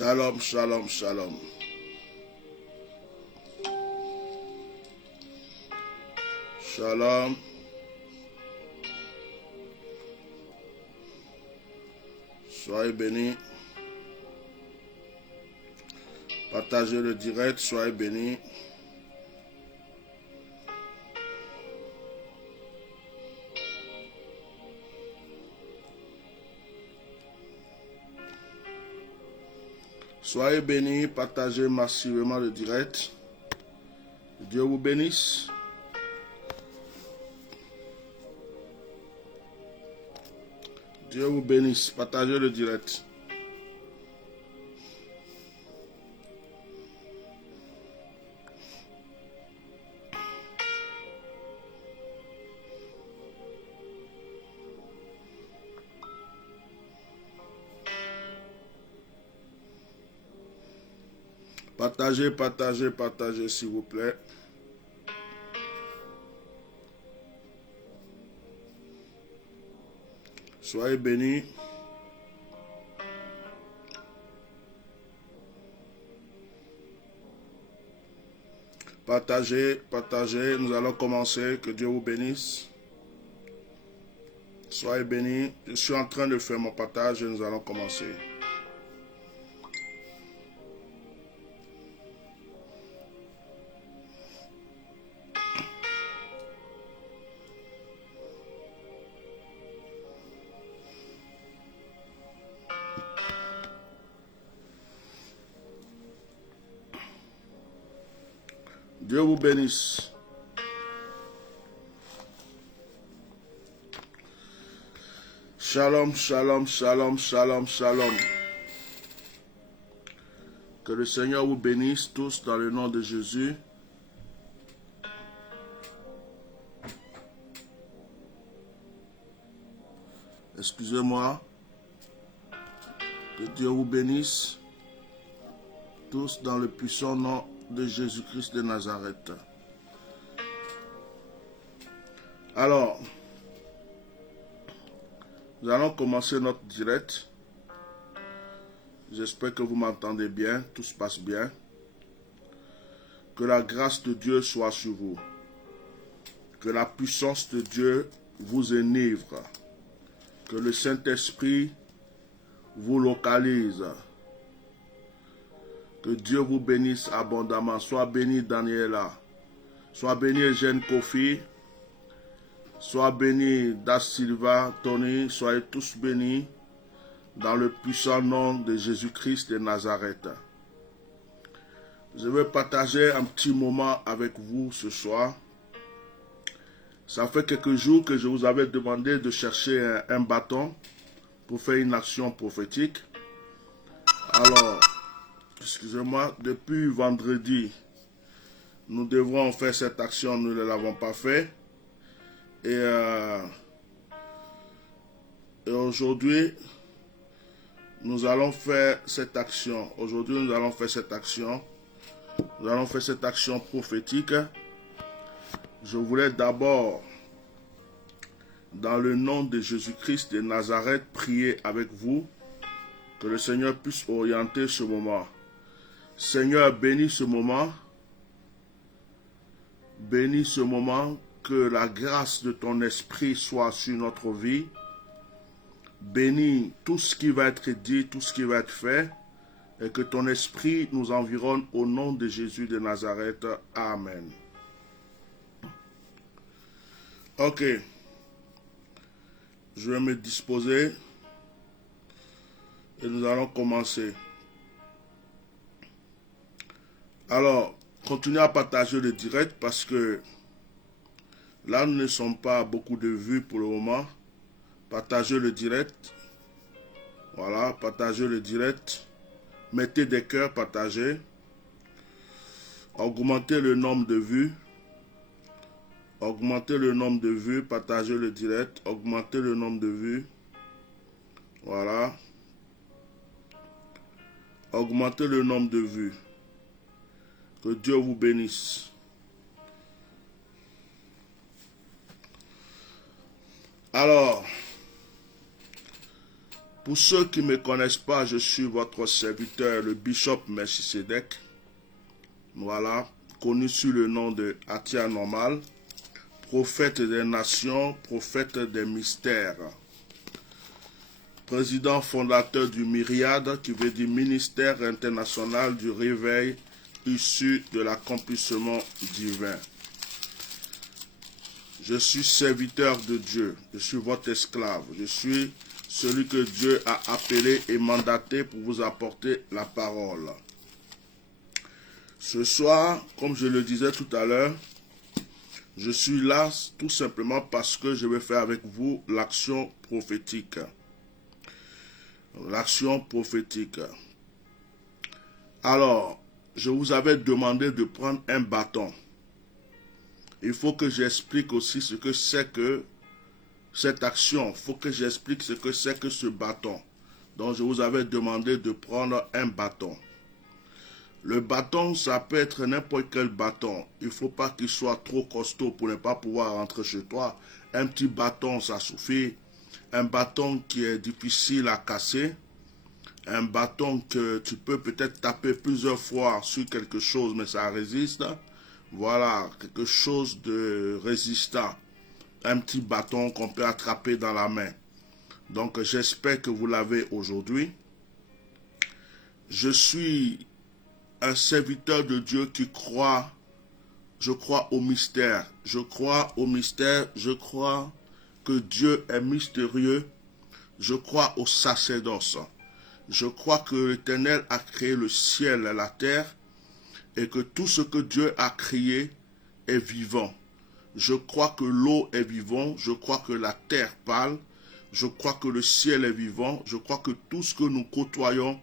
Shalom, shalom, shalom. Shalom. Soyez bénis. Partagez le direct, soyez bénis. Soyez bénis, partagez massivement le direct. Dieu vous bénisse. Dieu vous bénisse, partagez le direct. Partagez, partagez, partagez, s'il vous plaît. Soyez bénis. Partagez, partagez. Nous allons commencer. Que Dieu vous bénisse. Soyez bénis. Je suis en train de faire mon partage et nous allons commencer. Dieu vous bénisse. Shalom, shalom, shalom, shalom, shalom. Que le Seigneur vous bénisse tous dans le nom de Jésus. Excusez-moi. Que Dieu vous bénisse tous dans le puissant nom de Jésus-Christ de Nazareth. Alors, nous allons commencer notre direct. J'espère que vous m'entendez bien, tout se passe bien. Que la grâce de Dieu soit sur vous. Que la puissance de Dieu vous enivre. Que le Saint-Esprit vous localise. Que Dieu vous bénisse abondamment. Sois béni Daniela. Sois béni Eugène Kofi. Sois béni Da Silva, Tony. Soyez tous bénis dans le puissant nom de Jésus-Christ de Nazareth. Je vais partager un petit moment avec vous ce soir. Ça fait quelques jours que je vous avais demandé de chercher un bâton pour faire une action prophétique. Alors, excusez-moi, depuis vendredi, nous devrons faire cette action, nous ne l'avons pas fait. Et aujourd'hui, nous allons faire cette action. Aujourd'hui, nous allons faire cette action. Nous allons faire cette action prophétique. Je voulais d'abord, dans le nom de Jésus-Christ de Nazareth, prier avec vous. Que le Seigneur puisse orienter ce moment. Seigneur, bénis ce moment. Bénis ce moment. Que la grâce de ton esprit soit sur notre vie. Bénis tout ce qui va être dit, tout ce qui va être fait. Et que ton esprit nous environne au nom de Jésus de Nazareth. Amen. Ok. Je vais me disposer. Et nous allons commencer. Alors, continuez à partager le direct parce que là, nous ne sommes pas à beaucoup de vues pour le moment. Partagez le direct. Voilà, partagez le direct. Mettez des cœurs, partagez. Augmentez le nombre de vues. Augmentez le nombre de vues. Partagez le direct. Augmentez le nombre de vues. Voilà. Augmentez le nombre de vues. Que Dieu vous bénisse. Alors, Pour ceux qui ne me connaissent pas, je suis votre serviteur, le Bishop Melchisedec. Voilà, connu sous le nom de Atia Normal, prophète des nations, prophète des mystères. Président fondateur du Myriade, qui veut dire Ministère international du réveil issu de l'accomplissement divin. Je suis serviteur de Dieu, je suis votre esclave, je suis celui que Dieu a appelé et mandaté pour vous apporter la parole. Ce soir, comme je le disais tout à l'heure, je suis là tout simplement parce que je vais faire avec vous l'action prophétique. L'action prophétique. Alors, je vous avais demandé de prendre un bâton. Il faut que j'explique aussi ce que c'est que cette action. Il faut que j'explique ce que c'est que ce bâton. Donc, je vous avais demandé de prendre un bâton. Le bâton, ça peut être n'importe quel bâton. Il ne faut pas qu'il soit trop costaud pour ne pas pouvoir rentrer chez toi. Un petit bâton, ça suffit. Un bâton qui est difficile à casser. Un bâton que tu peux peut-être taper plusieurs fois sur quelque chose, mais ça résiste. Voilà, quelque chose de résistant. Un petit bâton qu'on peut attraper dans la main. Donc, j'espère que vous l'avez aujourd'hui. Je suis un serviteur de Dieu qui croit, je crois au mystère. Je crois au mystère, je crois que Dieu est mystérieux. Je crois au sacerdoce. Je crois que l'Éternel a créé le ciel et la terre et que tout ce que Dieu a créé est vivant. Je crois que l'eau est vivante, je crois que la terre parle, je crois que le ciel est vivant, je crois que tout ce que nous côtoyons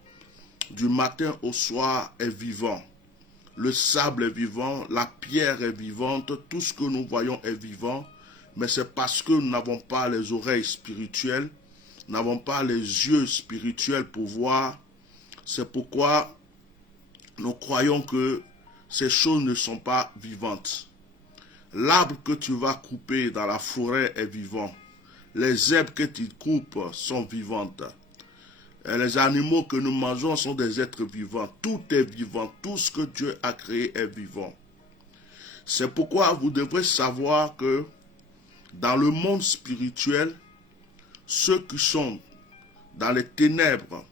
du matin au soir est vivant. Le sable est vivant, la pierre est vivante, tout ce que nous voyons est vivant, mais c'est parce que nous n'avons pas les oreilles spirituelles, nous n'avons pas les yeux spirituels pour voir. C'est pourquoi nous croyons que ces choses ne sont pas vivantes. L'arbre que tu vas couper dans la forêt est vivant. Les herbes que tu coupes sont vivantes. Et les animaux que nous mangeons sont des êtres vivants. Tout est vivant. Tout ce que Dieu a créé est vivant. C'est pourquoi vous devrez savoir que dans le monde spirituel, ceux qui sont dans les ténèbres,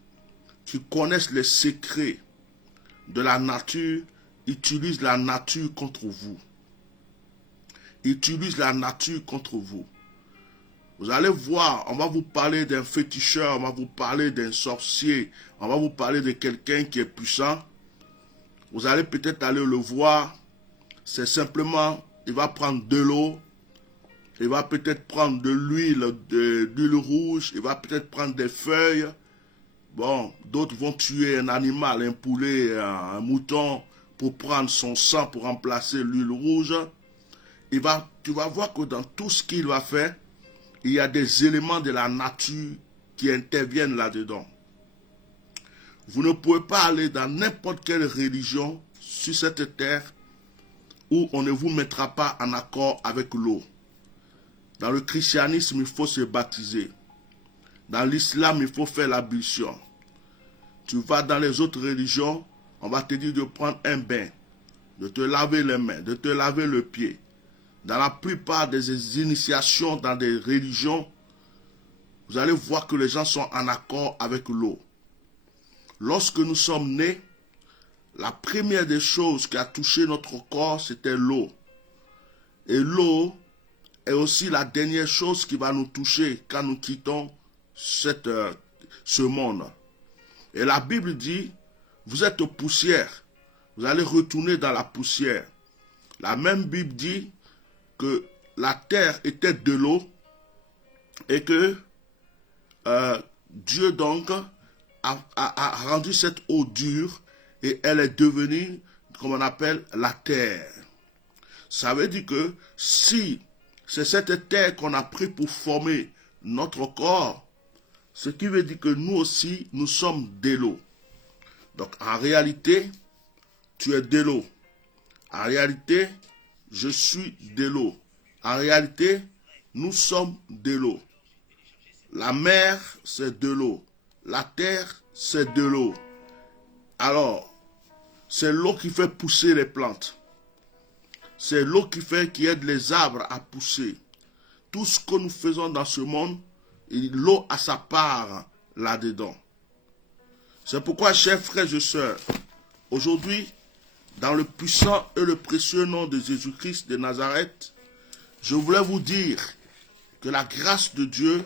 qui connaissent les secrets de la nature, utilisent la nature contre vous. Utilisent la nature contre vous. Vous allez voir, on va vous parler d'un féticheur, on va vous parler d'un sorcier, on va vous parler de quelqu'un qui est puissant. Vous allez peut-être aller le voir, c'est simplement, il va prendre de l'eau, il va peut-être prendre de l'huile rouge, il va peut-être prendre des feuilles. Bon, d'autres vont tuer un animal, un poulet, un mouton, pour prendre son sang, pour remplacer l'huile rouge. Tu vas voir que dans tout ce qu'il va faire, il y a des éléments de la nature qui interviennent là-dedans. Vous ne pouvez pas aller dans n'importe quelle religion sur cette terre où on ne vous mettra pas en accord avec l'eau. Dans le christianisme, il faut se baptiser. Dans l'islam, il faut faire l'ablution. Tu vas dans les autres religions, on va te dire de prendre un bain, de te laver les mains, de te laver le pied. Dans la plupart des initiations dans des religions, vous allez voir que les gens sont en accord avec l'eau. Lorsque nous sommes nés, la première des choses qui a touché notre corps, c'était l'eau. Et l'eau est aussi la dernière chose qui va nous toucher quand nous quittons ce monde. Et la Bible dit, vous êtes poussière, vous allez retourner dans la poussière. La même Bible dit que la terre était de l'eau et que Dieu donc a rendu cette eau dure et elle est devenue, comme on appelle, la terre. Ça veut dire que si c'est cette terre qu'on a pris pour former notre corps, ce qui veut dire que nous aussi, nous sommes de l'eau. Donc en réalité, tu es de l'eau. En réalité, je suis de l'eau. En réalité, nous sommes de l'eau. La mer, c'est de l'eau. la terre, c'est de l'eau. Alors, c'est l'eau qui fait pousser les plantes. C'est l'eau qui aide les arbres à pousser. Tout ce que nous faisons dans ce monde, l'eau a sa part là-dedans. C'est pourquoi, chers frères et sœurs, aujourd'hui, dans le puissant et le précieux nom de Jésus-Christ de Nazareth, je voulais vous dire que la grâce de Dieu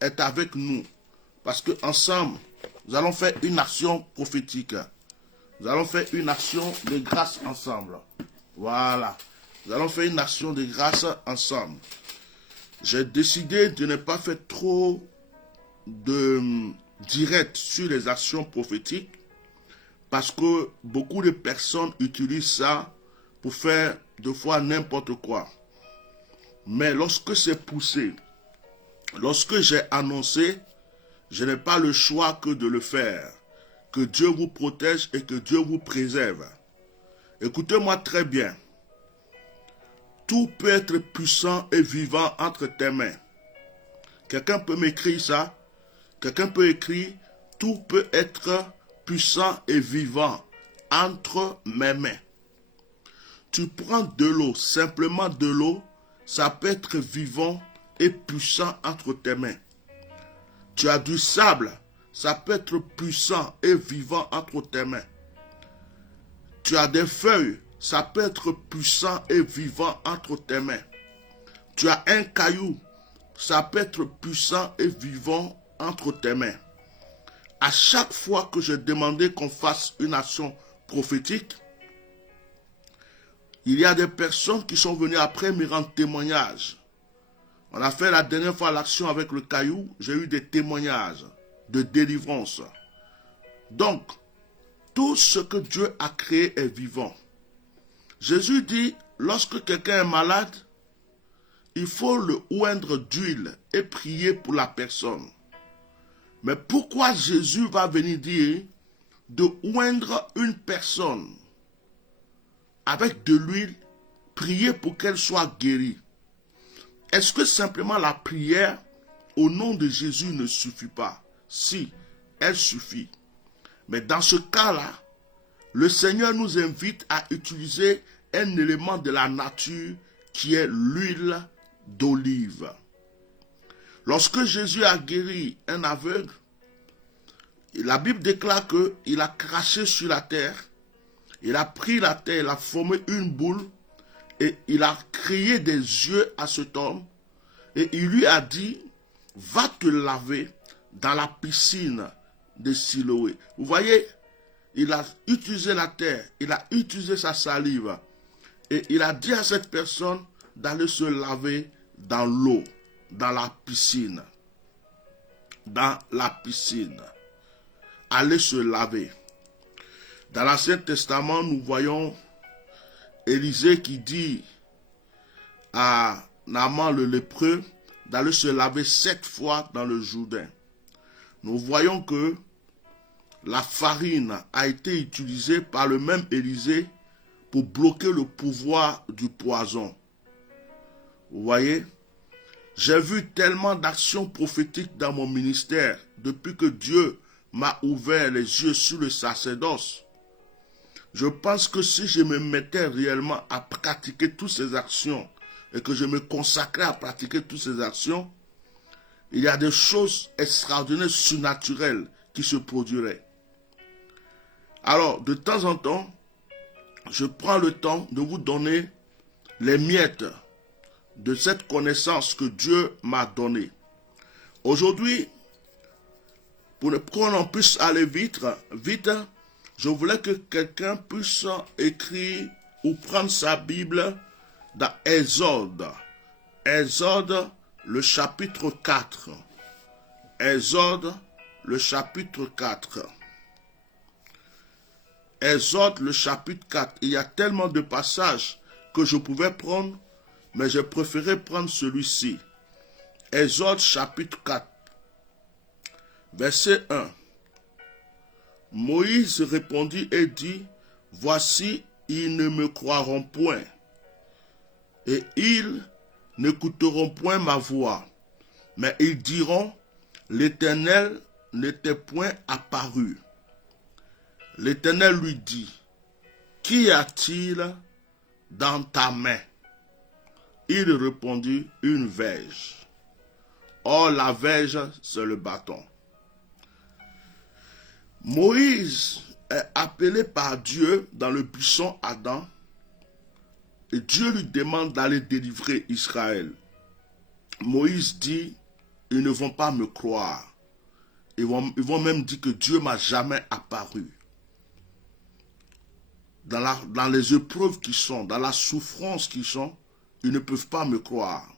est avec nous. Parce qu'ensemble, nous allons faire une action prophétique. Nous allons faire une action de grâce ensemble. Voilà. Nous allons faire une action de grâce ensemble. J'ai décidé de ne pas faire trop de direct sur les actions prophétiques parce que beaucoup de personnes utilisent ça pour faire de fois n'importe quoi. Mais lorsque c'est poussé, lorsque j'ai annoncé, je n'ai pas le choix que de le faire. Que Dieu vous protège et que Dieu vous préserve. Écoutez-moi très bien. Tout peut être puissant et vivant entre tes mains. Quelqu'un peut m'écrire ça? Quelqu'un peut écrire, tout peut être puissant et vivant entre mes mains. Tu prends de l'eau, simplement de l'eau, ça peut être vivant et puissant entre tes mains. Tu as du sable, ça peut être puissant et vivant entre tes mains. Tu as des feuilles, ça peut être puissant et vivant entre tes mains. Tu as un caillou, ça peut être puissant et vivant entre tes mains. À chaque fois que je demandais qu'on fasse une action prophétique, il y a des personnes qui sont venues après me rendre témoignage. On a fait la dernière fois l'action avec le caillou, j'ai eu des témoignages de délivrance. Donc, tout ce que Dieu a créé est vivant. Jésus dit, lorsque quelqu'un est malade, il faut le oindre d'huile et prier pour la personne. Mais pourquoi Jésus va venir dire de oindre une personne avec de l'huile, prier pour qu'elle soit guérie? Est-ce que simplement la prière au nom de Jésus ne suffit pas? Si, elle suffit. Mais dans ce cas-là, le Seigneur nous invite à utiliser un élément de la nature qui est l'huile d'olive. Lorsque Jésus a guéri un aveugle, la Bible déclare qu'il a craché sur la terre, il a pris la terre, il a formé une boule, et il a créé des yeux à cet homme, et il lui a dit, va te laver dans la piscine de Siloé. Vous voyez, il a utilisé la terre, il a utilisé sa salive, et il a dit à cette personne d'aller se laver dans l'eau, dans la piscine. Dans la piscine. Aller se laver. Dans l'Ancien Testament, nous voyons Élisée qui dit à Naaman le lépreux d'aller se laver 7 fois dans le Jourdain. Nous voyons que la farine a été utilisée par le même Élisée pour bloquer le pouvoir du poison. Vous voyez, j'ai vu tellement d'actions prophétiques dans mon ministère depuis que Dieu m'a ouvert les yeux sur le sacerdoce. Je pense que si je me mettais réellement à pratiquer toutes ces actions et que je me consacrais à pratiquer toutes ces actions, il y a des choses extraordinaires, surnaturelles qui se produiraient. Alors, de temps en temps, je prends le temps de vous donner les miettes de cette connaissance que Dieu m'a donnée. Aujourd'hui, pour qu'on puisse aller vite, je voulais que quelqu'un puisse écrire ou prendre sa Bible dans Exode. Exode, le chapitre 4. Exode, le chapitre 4. Exode, le chapitre 4. Il y a tellement de passages que je pouvais prendre, mais j'ai préféré prendre celui-ci. Exode, chapitre 4. Verset 1. Moïse répondit et dit, voici, ils ne me croiront point, et ils n'écouteront point ma voix, mais ils diront, l'Éternel n'était point apparu. L'Éternel lui dit, qu'y a-t-il dans ta main? Il répondit, une verge. Or, la verge, c'est le bâton. Moïse est appelé par Dieu dans le buisson Adam et Dieu lui demande d'aller délivrer Israël. Moïse dit, ils ne vont pas me croire. Ils vont même dire que Dieu m'a jamais apparu. Dans les épreuves qui sont, dans la souffrance qui sont, ils ne peuvent pas me croire.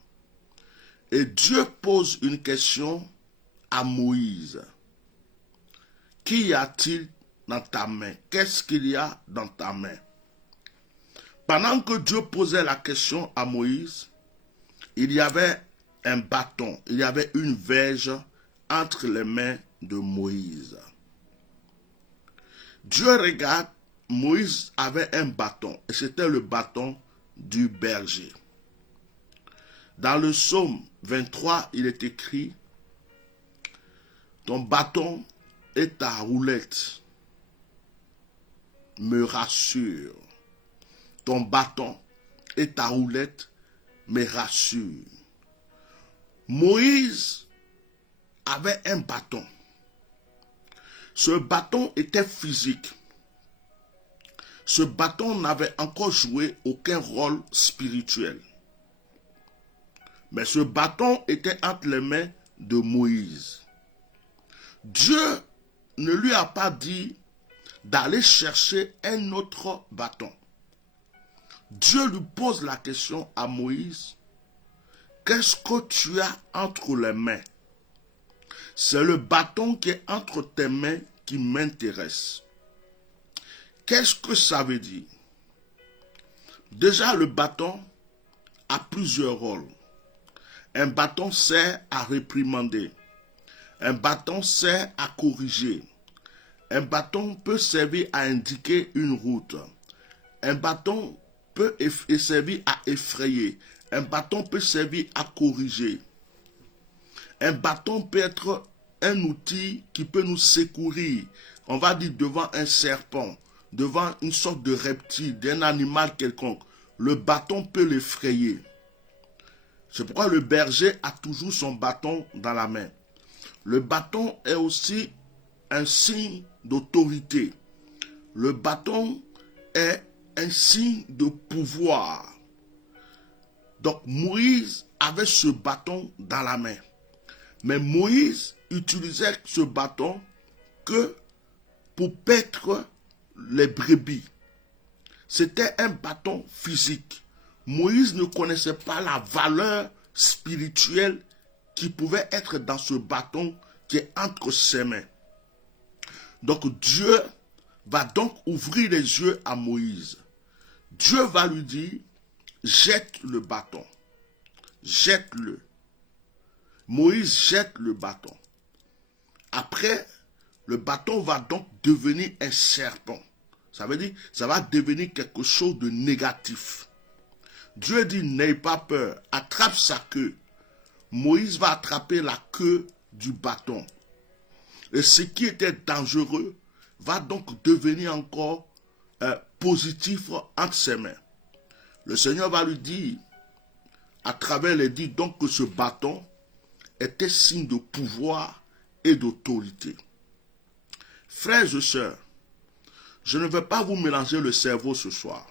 Et Dieu pose une question à Moïse. Qu'y a-t-il dans ta main? Qu'est-ce qu'il y a dans ta main? Pendant que Dieu posait la question à Moïse, il y avait un bâton, il y avait une verge entre les mains de Moïse. Dieu regarde, Moïse avait un bâton, et c'était le bâton du berger. Dans le psaume 23, il est écrit, ton bâton et ta roulette me rassurent. Ton bâton et ta roulette me rassurent. Moïse avait un bâton. Ce bâton était physique. Ce bâton n'avait encore joué aucun rôle spirituel. Mais ce bâton était entre les mains de Moïse. Dieu ne lui a pas dit d'aller chercher un autre bâton. Dieu lui pose la question à Moïse, qu'est-ce que tu as entre les mains? C'est le bâton qui est entre tes mains qui m'intéresse. Qu'est-ce que ça veut dire? Déjà, le bâton a plusieurs rôles. Un bâton sert à réprimander. Un bâton sert à corriger. Un bâton peut servir à indiquer une route. Un bâton peut servir à effrayer. Un bâton peut servir à corriger. Un bâton peut être un outil qui peut nous secourir. On va dire devant un serpent, devant une sorte de reptile, d'un animal quelconque. Le bâton peut l'effrayer. C'est pourquoi le berger a toujours son bâton dans la main. Le bâton est aussi un signe d'autorité. Le bâton est un signe de pouvoir. Donc Moïse avait ce bâton dans la main. Mais Moïse utilisait ce bâton que pour paître les brebis. C'était un bâton physique. Moïse ne connaissait pas la valeur spirituelle qui pouvait être dans ce bâton qui est entre ses mains. Donc Dieu va donc ouvrir les yeux à Moïse. Dieu va lui dire, jette le bâton. Jette-le. Moïse jette le bâton. Après, le bâton va donc devenir un serpent. Ça veut dire, ça va devenir quelque chose de négatif. Dieu dit, n'aie pas peur, attrape sa queue. Moïse va attraper la queue du bâton. Et ce qui était dangereux va donc devenir encore positif entre ses mains. Le Seigneur va lui dire, à travers les dits, donc que ce bâton était signe de pouvoir et d'autorité. Frères et sœurs, je ne vais pas vous mélanger le cerveau ce soir.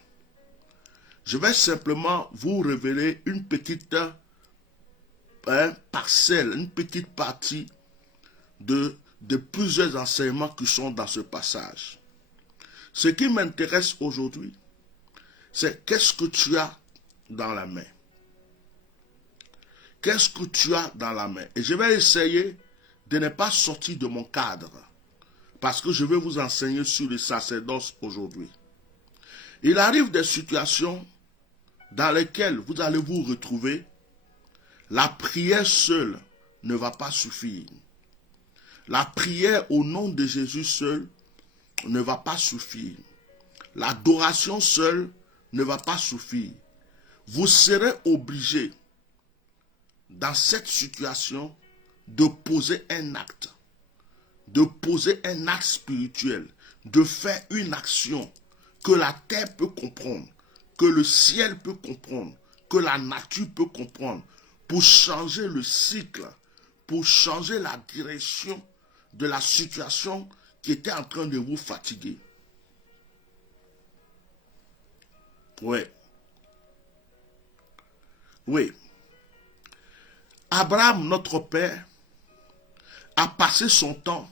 Je vais simplement vous révéler une petite parcelle, une petite partie de plusieurs enseignements qui sont dans ce passage. Ce qui m'intéresse aujourd'hui, c'est qu'est-ce que tu as dans la main. Qu'est-ce que tu as dans la main? Et je vais essayer de ne pas sortir de mon cadre, parce que je vais vous enseigner sur le sacerdoce aujourd'hui. Il arrive des situations dans lesquelles vous allez vous retrouver, la prière seule ne va pas suffire. La prière au nom de Jésus seul ne va pas suffire. L'adoration seule ne va pas suffire. Vous serez obligé, dans cette situation, de poser un acte. de poser un acte spirituel, de faire une action que la terre peut comprendre, que le ciel peut comprendre, que la nature peut comprendre, pour changer le cycle, pour changer la direction de la situation qui était en train de vous fatiguer. Oui. Oui. Abraham, notre père, a passé son temps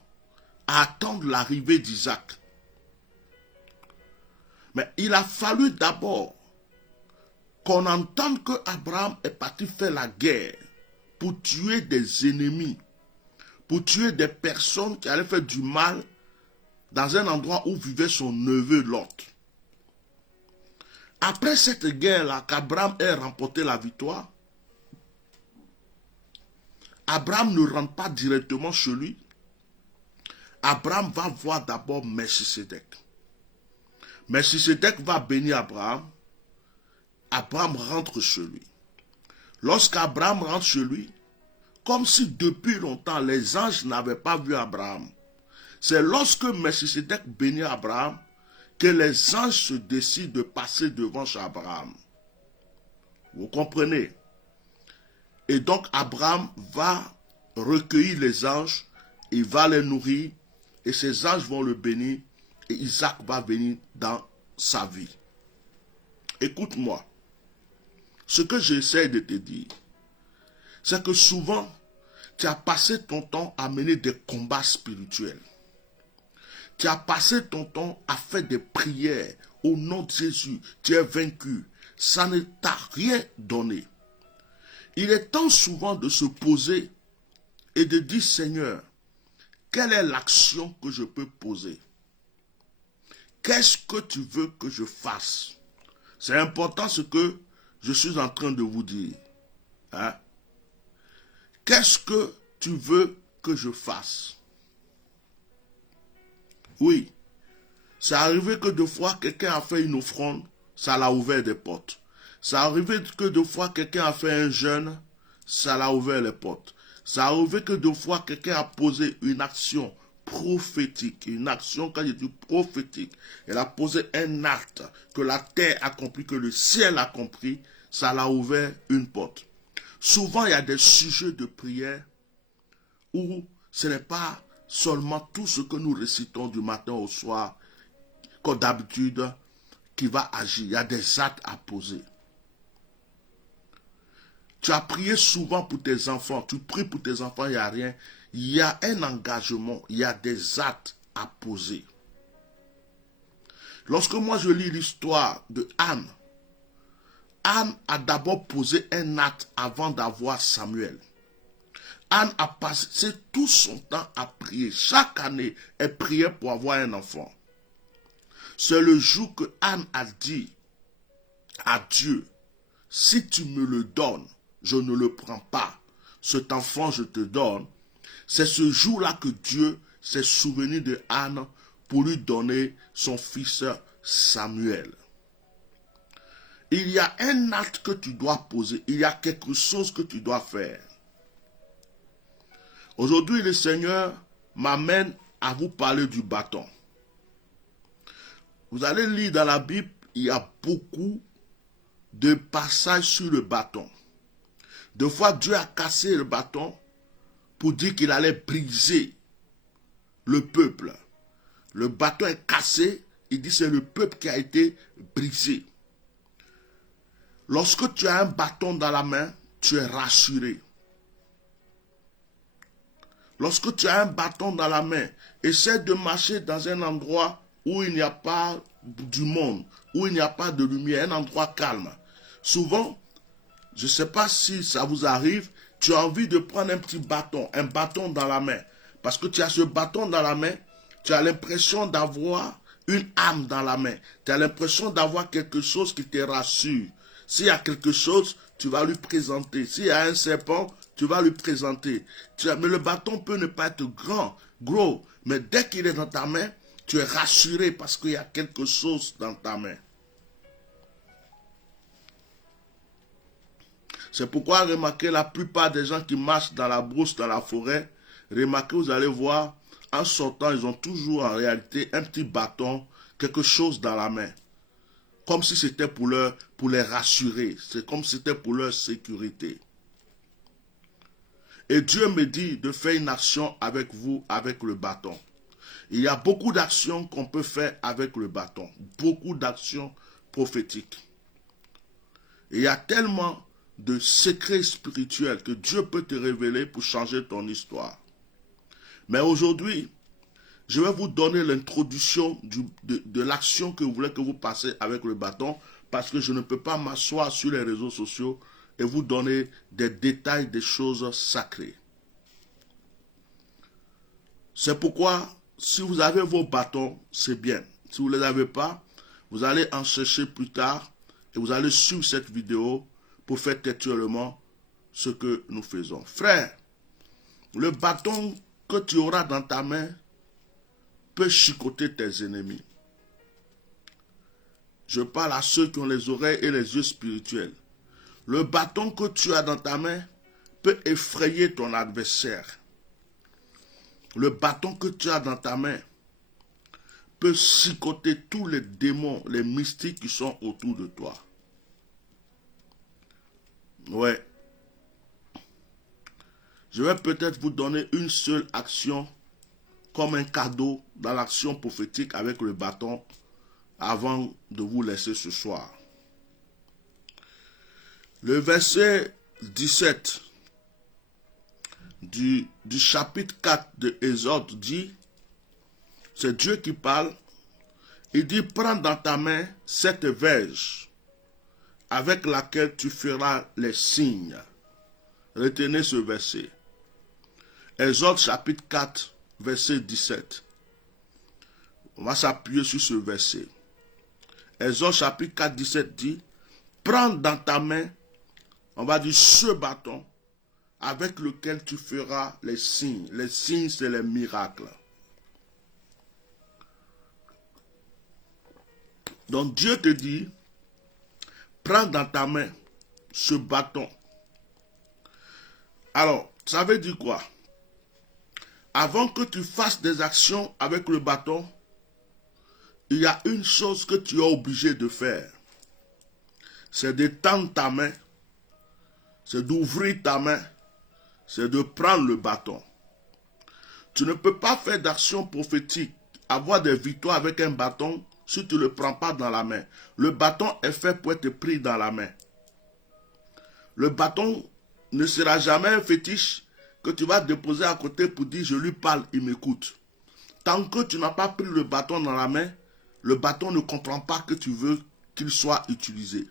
à attendre l'arrivée d'Isaac. Mais il a fallu d'abord qu'on entende que Abraham est parti faire la guerre pour tuer des ennemis, pour tuer des personnes qui allaient faire du mal dans un endroit où vivait son neveu Lot. Après cette guerre-là, qu'Abraham ait remporté la victoire, Abraham ne rentre pas directement chez lui. Abraham va voir d'abord Melchisedec. Melchisedec va bénir Abraham. Abraham rentre chez lui. Lorsqu'Abraham rentre chez lui, comme si depuis longtemps les anges n'avaient pas vu Abraham, c'est lorsque Melchisedec bénit Abraham que les anges se décident de passer devant chez Abraham. Vous comprenez? Et donc Abraham va recueillir les anges, il va les nourrir, et ces anges vont le bénir, et Isaac va venir dans sa vie. Écoute-moi, ce que j'essaie de te dire, c'est que souvent, tu as passé ton temps à mener des combats spirituels. Tu as passé ton temps à faire des prières au nom de Jésus. Tu es vaincu. Ça ne t'a rien donné. Il est temps souvent de se poser et de dire, Seigneur, quelle est l'action que je peux poser? Qu'est-ce que tu veux que je fasse? C'est important ce que je suis en train de vous dire. Hein? Qu'est-ce que tu veux que je fasse? Oui, c'est arrivé que deux fois quelqu'un a fait une offrande, ça l'a ouvert des portes. C'est arrivé que deux fois quelqu'un a fait un jeûne, ça l'a ouvert les portes. C'est arrivé que deux fois quelqu'un a posé une action prophétique, une action quand je dis prophétique, elle a posé un acte que la terre a compris, que le ciel a compris, ça l'a ouvert une porte. Souvent il y a des sujets de prière où ce n'est pas seulement tout ce que nous récitons du matin au soir, comme d'habitude, qui va agir. Il y a des actes à poser. Tu as prié souvent pour tes enfants, tu pries pour tes enfants, il n'y a rien. Il y a un engagement, il y a des actes à poser. Lorsque moi je lis l'histoire de Anne, Anne a d'abord posé un acte avant d'avoir Samuel. Anne a passé tout son temps à prier. Chaque année, elle priait pour avoir un enfant. C'est le jour que Anne a dit à Dieu, si tu me le donnes, je ne le prends pas. Cet enfant, je te donne. C'est ce jour-là que Dieu s'est souvenu de Anne pour lui donner son fils Samuel. Il y a un acte que tu dois poser. Il y a quelque chose que tu dois faire. Aujourd'hui, le Seigneur m'amène à vous parler du bâton. Vous allez lire dans la Bible, il y a beaucoup de passages sur le bâton. Deux fois, Dieu a cassé le bâton pour dire qu'il allait briser le peuple. Le bâton est cassé, il dit c'est le peuple qui a été brisé. Lorsque tu as un bâton dans la main, tu es rassuré. Lorsque tu as un bâton dans la main, essaie de marcher dans un endroit où il n'y a pas du monde, où il n'y a pas de lumière, un endroit calme. Souvent, je ne sais pas si ça vous arrive, tu as envie de prendre un bâton dans la main. Parce que tu as ce bâton dans la main, tu as l'impression d'avoir une âme dans la main. Tu as l'impression d'avoir quelque chose qui te rassure. S'il y a quelque chose, tu vas lui présenter. S'il y a un serpent, tu vas lui présenter. Mais le bâton peut ne pas être gros, mais dès qu'il est dans ta main, tu es rassuré parce qu'il y a quelque chose dans ta main. C'est pourquoi remarquez la plupart des gens qui marchent dans la brousse, dans la forêt, remarquez, vous allez voir, en sortant, ils ont toujours en réalité un petit bâton, quelque chose dans la main. Comme si c'était pour les rassurer. C'est comme si c'était pour leur sécurité. Et Dieu me dit de faire une action avec vous, avec le bâton. Il y a beaucoup d'actions qu'on peut faire avec le bâton. Beaucoup d'actions prophétiques. Il y a tellement de secrets spirituels que Dieu peut te révéler pour changer ton histoire. Mais aujourd'hui, je vais vous donner l'introduction de l'action que vous voulez que vous passez avec le bâton, parce que je ne peux pas m'asseoir sur les réseaux sociaux et vous donner des détails des choses sacrées. C'est pourquoi, si vous avez vos bâtons, c'est bien. Si vous ne les avez pas, vous allez en chercher plus tard et vous allez suivre cette vidéo pour faire textuellement ce que nous faisons. Frère, le bâton que tu auras dans ta main peut chicoter tes ennemis. Je parle à ceux qui ont les oreilles et les yeux spirituels. Le bâton que tu as dans ta main peut effrayer ton adversaire. Le bâton que tu as dans ta main peut chicoter tous les démons, les mystiques qui sont autour de toi. Ouais. Je vais peut-être vous donner une seule action comme un cadeau dans l'action prophétique avec le bâton avant de vous laisser ce soir. Le verset 17 du chapitre 4 de Exode dit, c'est Dieu qui parle, il dit, prends dans ta main cette verge avec laquelle tu feras les signes. Retenez ce verset. Exode chapitre 4, verset 17. On va s'appuyer sur ce verset. Exode chapitre 4, 17 dit, prends dans ta main, on va dire ce bâton, avec lequel tu feras les signes. Les signes, c'est les miracles. Donc Dieu te dit, prends dans ta main ce bâton. Alors, ça veut dire quoi? Avant que tu fasses des actions avec le bâton, il y a une chose que tu es obligé de faire. C'est d'étendre ta main, c'est d'ouvrir ta main, c'est de prendre le bâton. Tu ne peux pas faire d'action prophétique, avoir des victoires avec un bâton si tu ne le prends pas dans la main. Le bâton est fait pour être pris dans la main. Le bâton ne sera jamais un fétiche que tu vas déposer à côté pour dire je lui parle, il m'écoute. Tant que tu n'as pas pris le bâton dans la main, le bâton ne comprend pas que tu veux qu'il soit utilisé.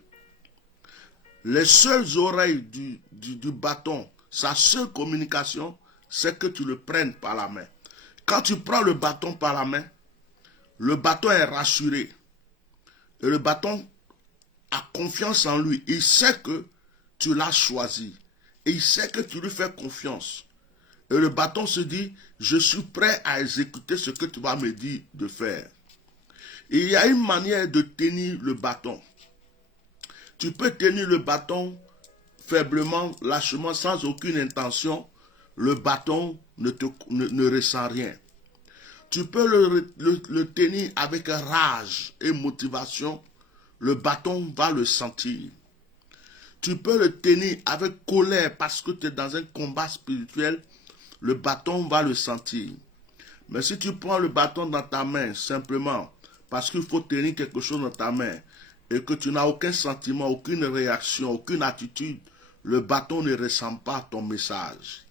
Les seules oreilles du bâton, sa seule communication, c'est que tu le prennes par la main. Quand tu prends le bâton par la main, le bâton est rassuré. Et le bâton a confiance en lui. Il sait que tu l'as choisi. Et il sait que tu lui fais confiance. Et le bâton se dit, je suis prêt à exécuter ce que tu vas me dire de faire. Et il y a une manière de tenir le bâton. Tu peux tenir le bâton faiblement, lâchement, sans aucune intention. Le bâton ne ressent rien. Tu peux le tenir avec rage et motivation. Le bâton va le sentir. Tu peux le tenir avec colère parce que tu es dans un combat spirituel. Le bâton va le sentir. Mais si tu prends le bâton dans ta main simplement parce qu'il faut tenir quelque chose dans ta main et que tu n'as aucun sentiment, aucune réaction, aucune attitude, le bâton ne ressent pas ton message.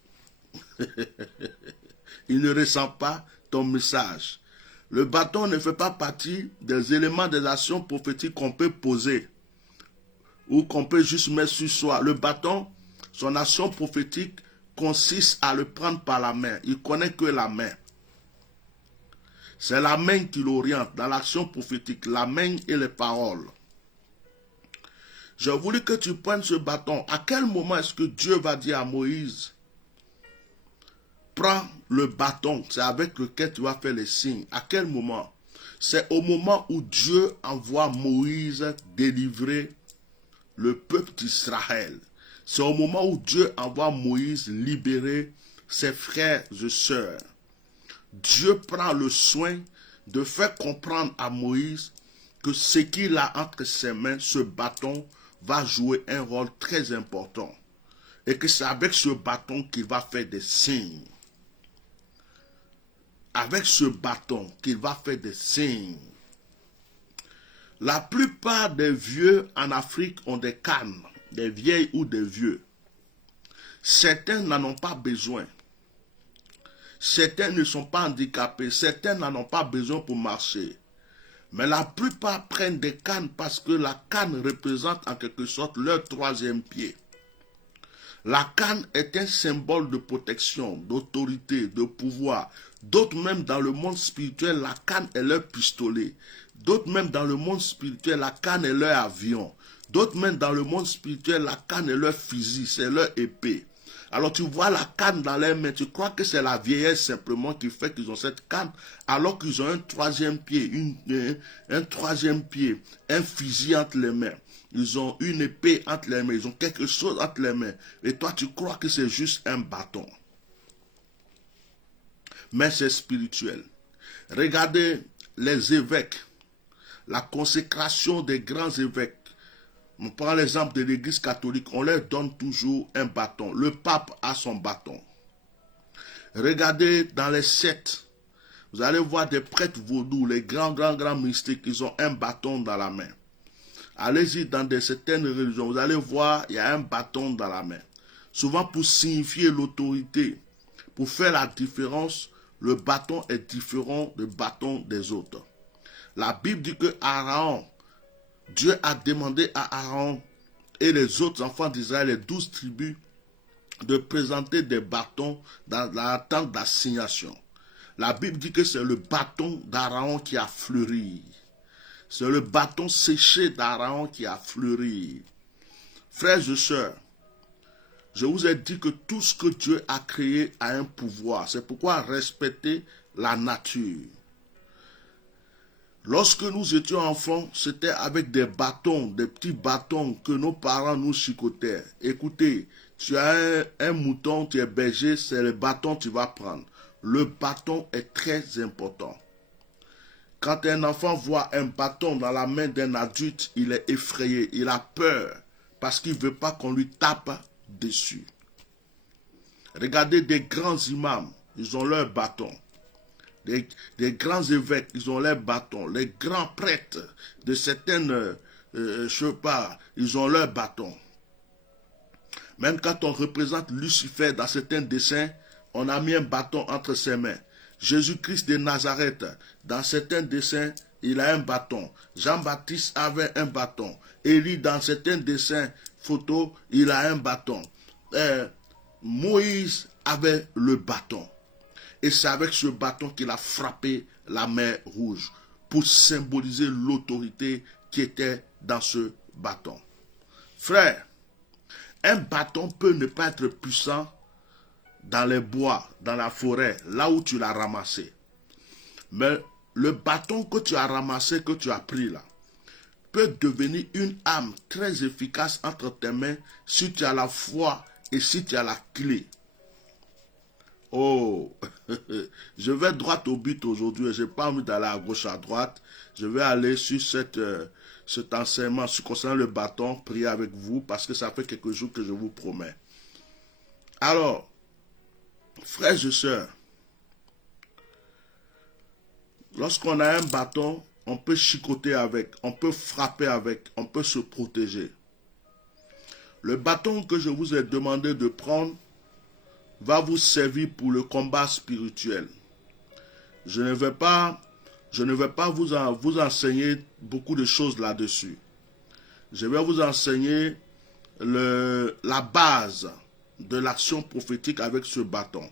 Il ne ressent pas ton message. Le bâton ne fait pas partie des éléments des actions prophétiques qu'on peut poser ou qu'on peut juste mettre sur soi. Le bâton, son action prophétique consiste à le prendre par la main. Il connaît que la main. C'est la main qui l'oriente dans l'action prophétique, la main et les paroles. J'ai voulu que tu prennes ce bâton. À quel moment est-ce que Dieu va dire à Moïse, prends le bâton, c'est avec lequel tu vas faire les signes. À quel moment? C'est au moment où Dieu envoie Moïse délivrer le peuple d'Israël. C'est au moment où Dieu envoie Moïse libérer ses frères et sœurs. Dieu prend le soin de faire comprendre à Moïse que ce qu'il a entre ses mains, ce bâton, va jouer un rôle très important. Et que c'est avec ce bâton qu'il va faire des signes. Avec ce bâton qu'il va faire des signes. La plupart des vieux en Afrique ont des cannes, des vieilles ou des vieux. Certains n'en ont pas besoin. Certains ne sont pas handicapés, certains n'en ont pas besoin pour marcher. Mais la plupart prennent des cannes parce que la canne représente en quelque sorte leur troisième pied. La canne est un symbole de protection, d'autorité, de pouvoir. D'autres même dans le monde spirituel, la canne est leur pistolet. D'autres même dans le monde spirituel, la canne est leur avion. D'autres même dans le monde spirituel, la canne est leur fusil, c'est leur épée. Alors tu vois la canne dans leurs mains, tu crois que c'est la vieillesse simplement qui fait qu'ils ont cette canne, alors qu'ils ont un troisième pied, un fusil entre les mains. Ils ont une épée entre les mains, ils ont quelque chose entre les mains. Et toi tu crois que c'est juste un bâton. Mais c'est spirituel. Regardez les évêques, la consécration des grands évêques. On prend l'exemple de l'église catholique, on leur donne toujours un bâton. Le pape a son bâton. Regardez dans les sectes, vous allez voir des prêtres vaudous, les grands mystiques, ils ont un bâton dans la main. Allez-y dans certaines religions, vous allez voir, il y a un bâton dans la main. Souvent pour signifier l'autorité, pour faire la différence, le bâton est différent du bâton des autres. La Bible dit que Aaron, Dieu a demandé à Aaron et les autres enfants d'Israël, les 12 tribus, de présenter des bâtons dans la tente d'assignation. La Bible dit que c'est le bâton d'Aaron qui a fleuri. C'est le bâton séché d'Aaron qui a fleuri. Frères et sœurs, je vous ai dit que tout ce que Dieu a créé a un pouvoir. C'est pourquoi respectez la nature. Lorsque nous étions enfants, c'était avec des bâtons, des petits bâtons que nos parents nous chicotaient. Écoutez, tu as un mouton, tu es berger, c'est le bâton que tu vas prendre. Le bâton est très important. Quand un enfant voit un bâton dans la main d'un adulte, il est effrayé, il a peur, parce qu'il ne veut pas qu'on lui tape dessus. Regardez des grands imams, ils ont leur bâton. Des grands évêques, ils ont leurs bâtons. Les grands prêtres de certaines, je sais pas, ils ont leurs bâtons. Même quand on représente Lucifer dans certains dessins, on a mis un bâton entre ses mains. Jésus-Christ de Nazareth, dans certains dessins, il a un bâton. Jean-Baptiste avait un bâton. Élie, dans certains dessins, photos, il a un bâton. Moïse avait le bâton. Et c'est avec ce bâton qu'il a frappé la mer Rouge pour symboliser l'autorité qui était dans ce bâton. Frère, un bâton peut ne pas être puissant dans les bois, dans la forêt, là où tu l'as ramassé. Mais le bâton que tu as ramassé, que tu as pris là, peut devenir une arme très efficace entre tes mains si tu as la foi et si tu as la clé. Oh, je vais droit au but aujourd'hui. Je n'ai pas envie d'aller à gauche, à droite. Je vais aller sur cet enseignement concernant le bâton, prier avec vous, parce que ça fait quelques jours que je vous promets. Alors, frères et sœurs, lorsqu'on a un bâton, on peut chicoter avec, on peut frapper avec, on peut se protéger. Le bâton que je vous ai demandé de prendre va vous servir pour le combat spirituel. Je ne vais pas vous enseigner beaucoup de choses là-dessus. Je vais vous enseigner la base de l'action prophétique avec ce bâton.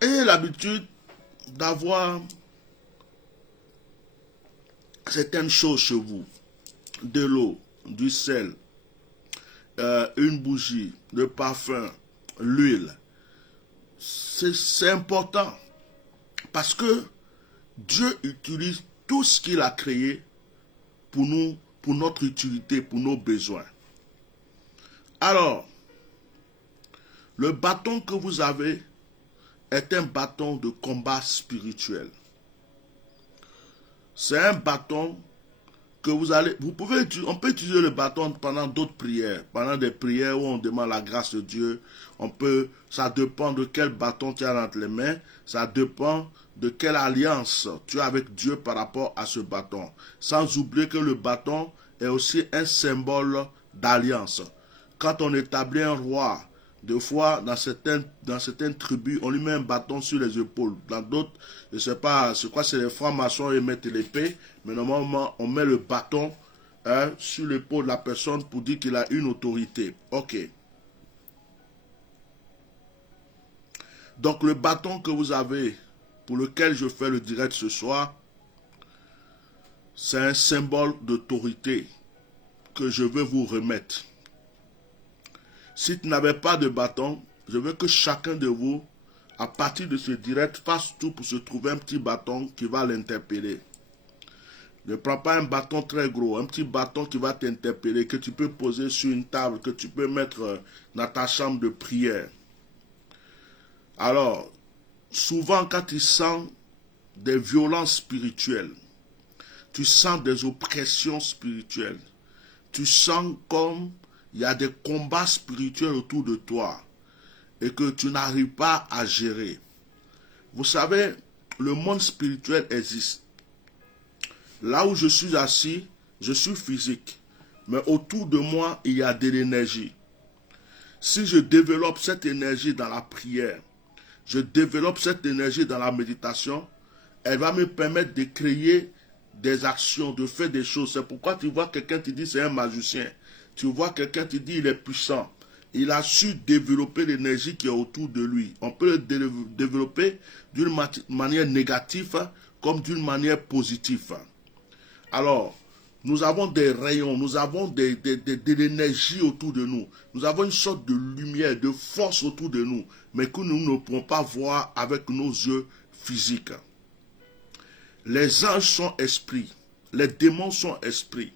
Ayez l'habitude d'avoir certaines choses chez vous. De l'eau, du sel, une bougie, le parfum, l'huile. C'est important parce que Dieu utilise tout ce qu'il a créé pour nous, pour notre utilité, pour nos besoins. Alors, le bâton que vous avez est un bâton de combat spirituel. C'est un bâton que on peut utiliser le bâton pendant d'autres prières, pendant des prières où on demande la grâce de Dieu. Ça dépend de quel bâton tu as entre les mains, ça dépend de quelle alliance tu as avec Dieu par rapport à ce bâton. Sans oublier que le bâton est aussi un symbole d'alliance. Quand on établit un roi, des fois, dans certaines tribus, on lui met un bâton sur les épaules. Dans d'autres, je ne sais pas, je crois que c'est les francs-maçons, ils mettent l'épée, mais normalement, on met le bâton sur l'épaule de la personne pour dire qu'il a une autorité. Ok. Donc, le bâton que vous avez, pour lequel je fais le direct ce soir, c'est un symbole d'autorité que je veux vous remettre. Si tu n'avais pas de bâton, je veux que chacun de vous, à partir de ce direct, fasse tout pour se trouver un petit bâton qui va l'interpeller. Ne prends pas un bâton très gros, un petit bâton qui va t'interpeller, que tu peux poser sur une table, que tu peux mettre dans ta chambre de prière. Alors, souvent quand tu sens des violences spirituelles, tu sens des oppressions spirituelles, tu sens comme il y a des combats spirituels autour de toi et que tu n'arrives pas à gérer. Vous savez, le monde spirituel existe. Là où je suis assis, je suis physique, mais autour de moi, il y a de l'énergie. Si je développe cette énergie dans la prière, je développe cette énergie dans la méditation, elle va me permettre de créer des actions, de faire des choses. C'est pourquoi tu vois quelqu'un qui dit c'est un magicien. Tu vois quelqu'un qui dit il est puissant. Il a su développer l'énergie qui est autour de lui. On peut le développer d'une manière négative comme d'une manière positive. Alors, nous avons des rayons, nous avons de l'énergie autour de nous. Nous avons une sorte de lumière, de force autour de nous, mais que nous ne pouvons pas voir avec nos yeux physiques. Les anges sont esprits, les démons sont esprits.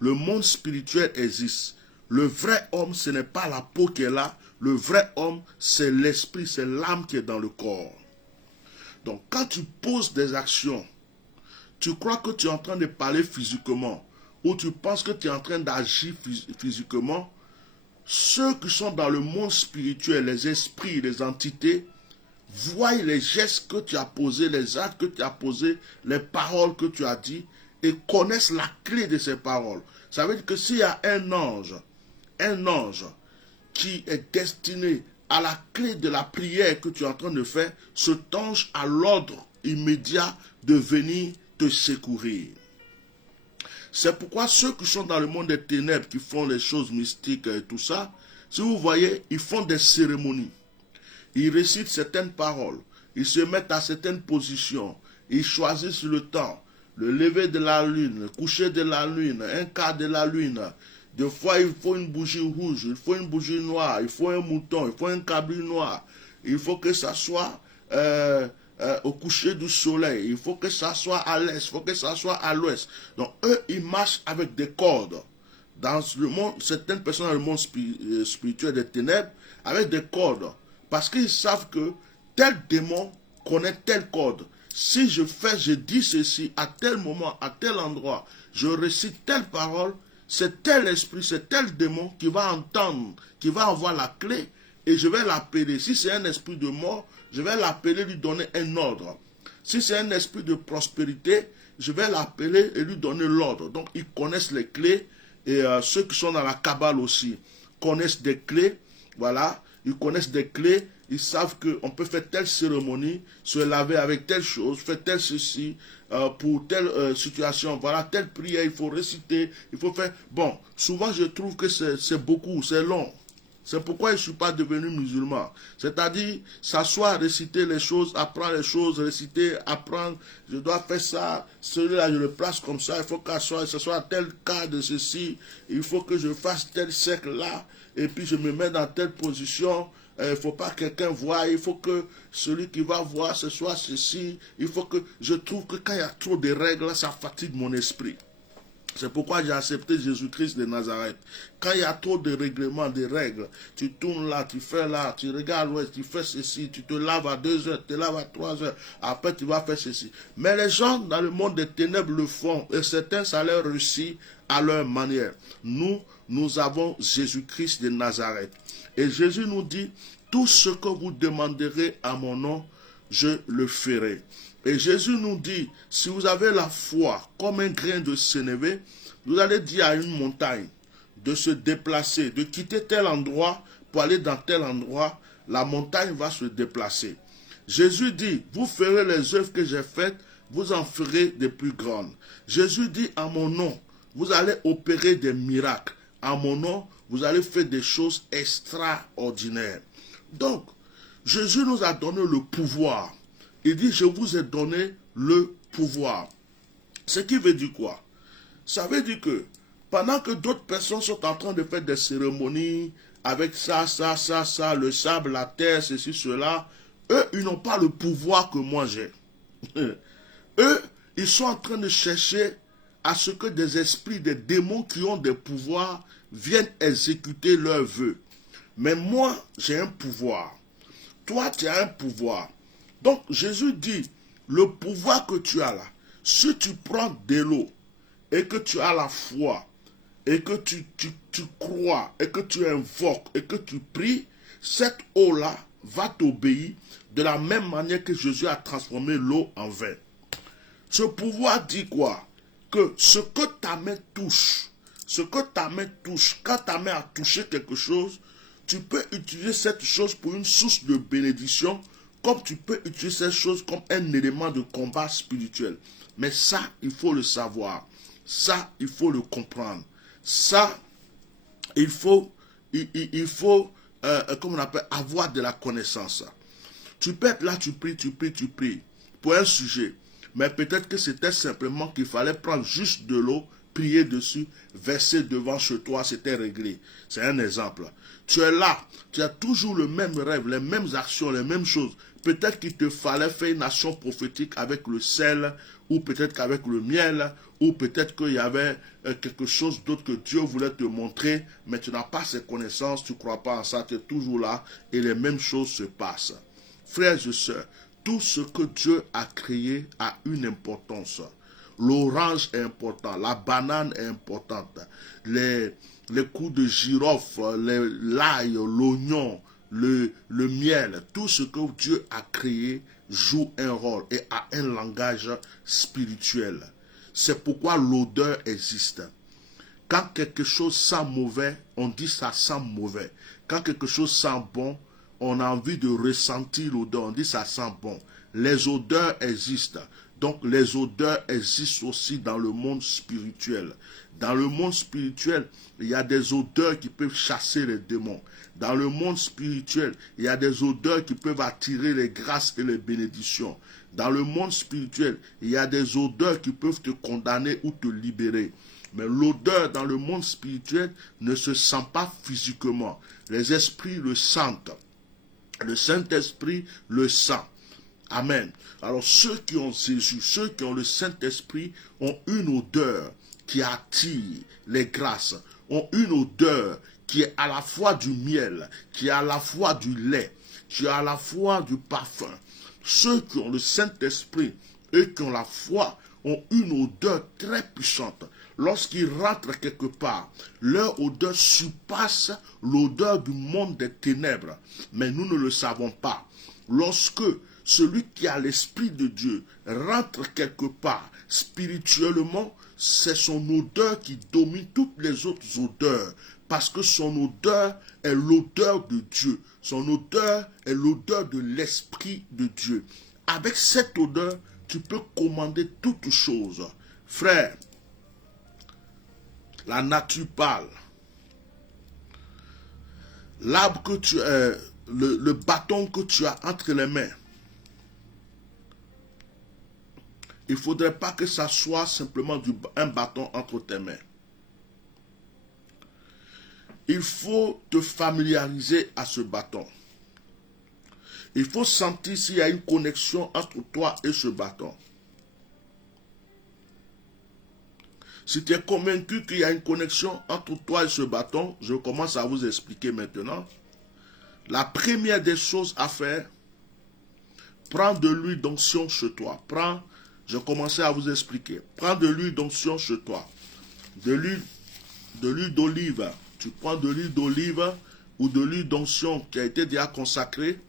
Le monde spirituel existe. Le vrai homme, ce n'est pas la peau qui est là. Le vrai homme, c'est l'esprit, c'est l'âme qui est dans le corps. Donc, quand tu poses des actions, tu crois que tu es en train de parler physiquement, ou tu penses que tu es en train d'agir physiquement, ceux qui sont dans le monde spirituel, les esprits, les entités, voient les gestes que tu as posés, les actes que tu as posés, les paroles que tu as dit, et connaissent la clé de ces paroles. Ça veut dire que s'il y a un ange qui est destiné à la clé de la prière que tu es en train de faire, cet ange a l'ordre immédiat de venir te secourir. C'est pourquoi ceux qui sont dans le monde des ténèbres, qui font les choses mystiques et tout ça, si vous voyez, ils font des cérémonies. Ils récitent certaines paroles, ils se mettent à certaines positions, ils choisissent le temps, le lever de la lune, le coucher de la lune, un quart de la lune. Des fois, il faut une bougie rouge, il faut une bougie noire, il faut un mouton, il faut un cabri noir. Il faut que ça soit au coucher du soleil, il faut que ça soit à l'est, il faut que ça soit à l'ouest. Donc, eux, ils marchent avec des cordes. Dans le monde, certaines personnes dans le monde spirituel des ténèbres, avec des cordes. Parce qu'ils savent que tel démon connaît telle corde. Si je dis ceci à tel moment, à tel endroit, je récite telle parole, c'est tel esprit, c'est tel démon qui va entendre, qui va avoir la clé, et je vais l'appeler. Si c'est un esprit de mort, je vais l'appeler, lui donner un ordre. Si c'est un esprit de prospérité, je vais l'appeler et lui donner l'ordre. Donc, ils connaissent les clés, et ceux qui sont dans la Kabbale aussi connaissent des clés, voilà, ils connaissent des clés. Ils savent qu'on peut faire telle cérémonie, se laver avec telle chose, faire tel ceci, pour telle situation, voilà, telle prière, il faut réciter, il faut faire... Bon, souvent je trouve que c'est beaucoup, c'est long. C'est pourquoi je ne suis pas devenu musulman. C'est-à-dire, s'asseoir, réciter les choses, apprendre les choses, réciter, apprendre, je dois faire ça, celui-là, je le place comme ça, il faut que ce soit tel cas de ceci, il faut que je fasse tel cercle là, et puis je me mets dans telle position. Il ne faut pas que quelqu'un voie, il faut que celui qui va voir, ce soit ceci. Il faut que, je trouve que quand il y a trop de règles, ça fatigue mon esprit. C'est pourquoi j'ai accepté Jésus-Christ de Nazareth. Quand il y a trop de règlements, de règles, tu tournes là, tu fais là, tu regardes l'ouest, tu fais ceci, tu te laves à 2 heures, tu te laves à 3 heures, après tu vas faire ceci. Mais les gens dans le monde des ténèbres le font, et certains, ça leur réussit à leur manière. Nous avons Jésus-Christ de Nazareth. Et Jésus nous dit, tout ce que vous demanderez à mon nom, je le ferai. Et Jésus nous dit, si vous avez la foi comme un grain de sénévé, vous allez dire à une montagne de se déplacer, de quitter tel endroit pour aller dans tel endroit, la montagne va se déplacer. Jésus dit, vous ferez les œuvres que j'ai faites, vous en ferez des plus grandes. Jésus dit, à mon nom, vous allez opérer des miracles. À mon nom, vous allez faire des choses extraordinaires. Donc, Jésus nous a donné le pouvoir. Il dit, je vous ai donné le pouvoir. Ce qui veut dire quoi? Ça veut dire que pendant que d'autres personnes sont en train de faire des cérémonies avec ça, le sable, la terre, ceci, cela, eux, ils n'ont pas le pouvoir que moi j'ai. Eux, ils sont en train de chercher à ce que des esprits, des démons qui ont des pouvoirs viennent exécuter leurs vœux. Mais moi, j'ai un pouvoir. Toi, tu as un pouvoir. Donc, Jésus dit, le pouvoir que tu as là, si tu prends de l'eau et que tu as la foi et que tu crois et que tu invoques et que tu pries, cette eau-là va t'obéir de la même manière que Jésus a transformé l'eau en vin. Ce pouvoir dit quoi? Que ce que ta main touche, quand ta main a touché quelque chose, tu peux utiliser cette chose pour une source de bénédiction, comme tu peux utiliser cette chose comme un élément de combat spirituel. Mais ça, il faut le savoir. Ça, il faut le comprendre. Ça, il faut comme on appelle, avoir de la connaissance. Tu peux être là, tu pries pour un sujet. Mais peut-être que c'était simplement qu'il fallait prendre juste de l'eau, prier dessus, verser devant chez toi, c'était réglé. C'est un exemple. Tu es là, tu as toujours le même rêve, les mêmes actions, les mêmes choses. Peut-être qu'il te fallait faire une action prophétique avec le sel, ou peut-être qu'avec le miel, ou peut-être qu'il y avait quelque chose d'autre que Dieu voulait te montrer, mais tu n'as pas ces connaissances, tu ne crois pas en ça, tu es toujours là, et les mêmes choses se passent. Frères et sœurs, tout ce que Dieu a créé a une importance. L'orange est important, la banane est importante, les coups de girofle, l'ail, l'oignon, le miel, tout ce que Dieu a créé joue un rôle et a un langage spirituel. C'est pourquoi l'odeur existe. Quand quelque chose sent mauvais, on dit ça sent mauvais. Quand quelque chose sent bon, on a envie de ressentir l'odeur, on dit ça sent bon. Les odeurs existent. Donc les odeurs existent aussi dans le monde spirituel. Dans le monde spirituel, il y a des odeurs qui peuvent chasser les démons. Dans le monde spirituel, il y a des odeurs qui peuvent attirer les grâces et les bénédictions. Dans le monde spirituel, il y a des odeurs qui peuvent te condamner ou te libérer. Mais l'odeur dans le monde spirituel ne se sent pas physiquement. Les esprits le sentent. Le Saint-Esprit le sent. Amen. Alors ceux qui ont Jésus, ceux qui ont le Saint-Esprit ont une odeur qui attire les grâces, ont une odeur qui est à la fois du miel, qui est à la fois du lait, qui est à la fois du parfum. Ceux qui ont le Saint-Esprit et qui ont la foi ont une odeur très puissante. Lorsqu'ils rentrent quelque part, leur odeur surpasse l'odeur du monde des ténèbres. Mais nous ne le savons pas. Lorsque celui qui a l'Esprit de Dieu rentre quelque part spirituellement, c'est son odeur qui domine toutes les autres odeurs. Parce que son odeur est l'odeur de Dieu. Son odeur est l'odeur de l'Esprit de Dieu. Avec cette odeur, tu peux commander toutes choses. Frère, la nature parle. L'arbre que tu as, le bâton que tu as entre les mains, il ne faudrait pas que ça soit simplement un bâton entre tes mains. Il faut te familiariser à ce bâton. Il faut sentir s'il y a une connexion entre toi et ce bâton. Si tu es convaincu qu'il y a une connexion entre toi et ce bâton, je commence à vous expliquer maintenant. La première des choses à faire, prends de l'huile d'onction chez toi. Je commençais à vous expliquer. Prends de l'huile d'onction chez toi. De l'huile d'olive. Tu prends de l'huile d'olive ou de l'huile d'onction qui a été déjà consacrée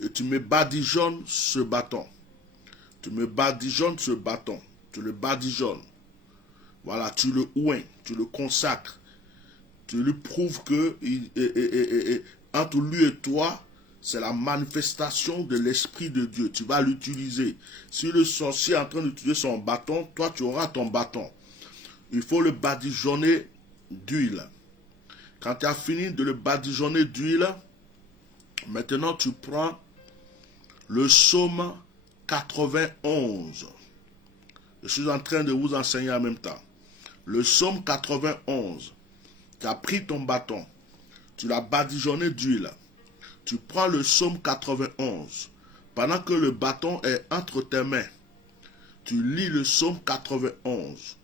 et tu me badigeonnes ce bâton. Tu me badigeonnes ce bâton. Tu le badigeonnes. Voilà, tu le oins, tu le consacres. Tu lui prouves que entre lui et toi, c'est la manifestation de l'Esprit de Dieu. Tu vas l'utiliser. Si le sorcier est en train d'utiliser son bâton, toi tu auras ton bâton. Il faut le badigeonner d'huile. Quand tu as fini de le badigeonner d'huile, maintenant tu prends le psaume 91. Je suis en train de vous enseigner en même temps. Le psaume 91. Tu as pris ton bâton. Tu l'as badigeonné d'huile. Tu prends le psaume 91. Pendant que le bâton est entre tes mains, tu lis le psaume 91.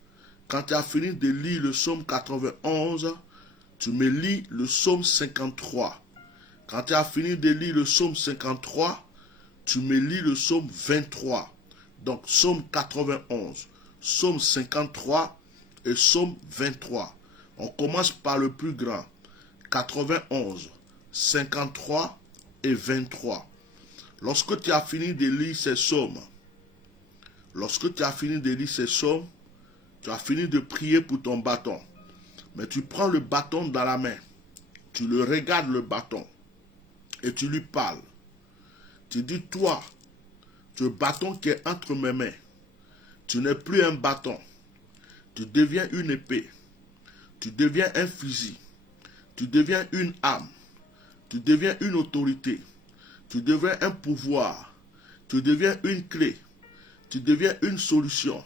Quand tu as fini de lire le psaume 91, tu me lis le psaume 53. Quand tu as fini de lire le psaume 53, tu me lis le psaume 23. Donc, psaume 91, psaume 53 et psaume 23. On commence par le plus grand. 91, 53 et 23. Lorsque tu as fini de lire ces psaumes, tu as fini de prier pour ton bâton. Mais tu prends le bâton dans la main. Tu le regardes le bâton. Et tu lui parles. Tu dis, toi, ce bâton qui est entre mes mains, tu n'es plus un bâton. Tu deviens une épée. Tu deviens un fusil. Tu deviens une âme. Tu deviens une autorité. Tu deviens un pouvoir. Tu deviens une clé. Tu deviens une solution.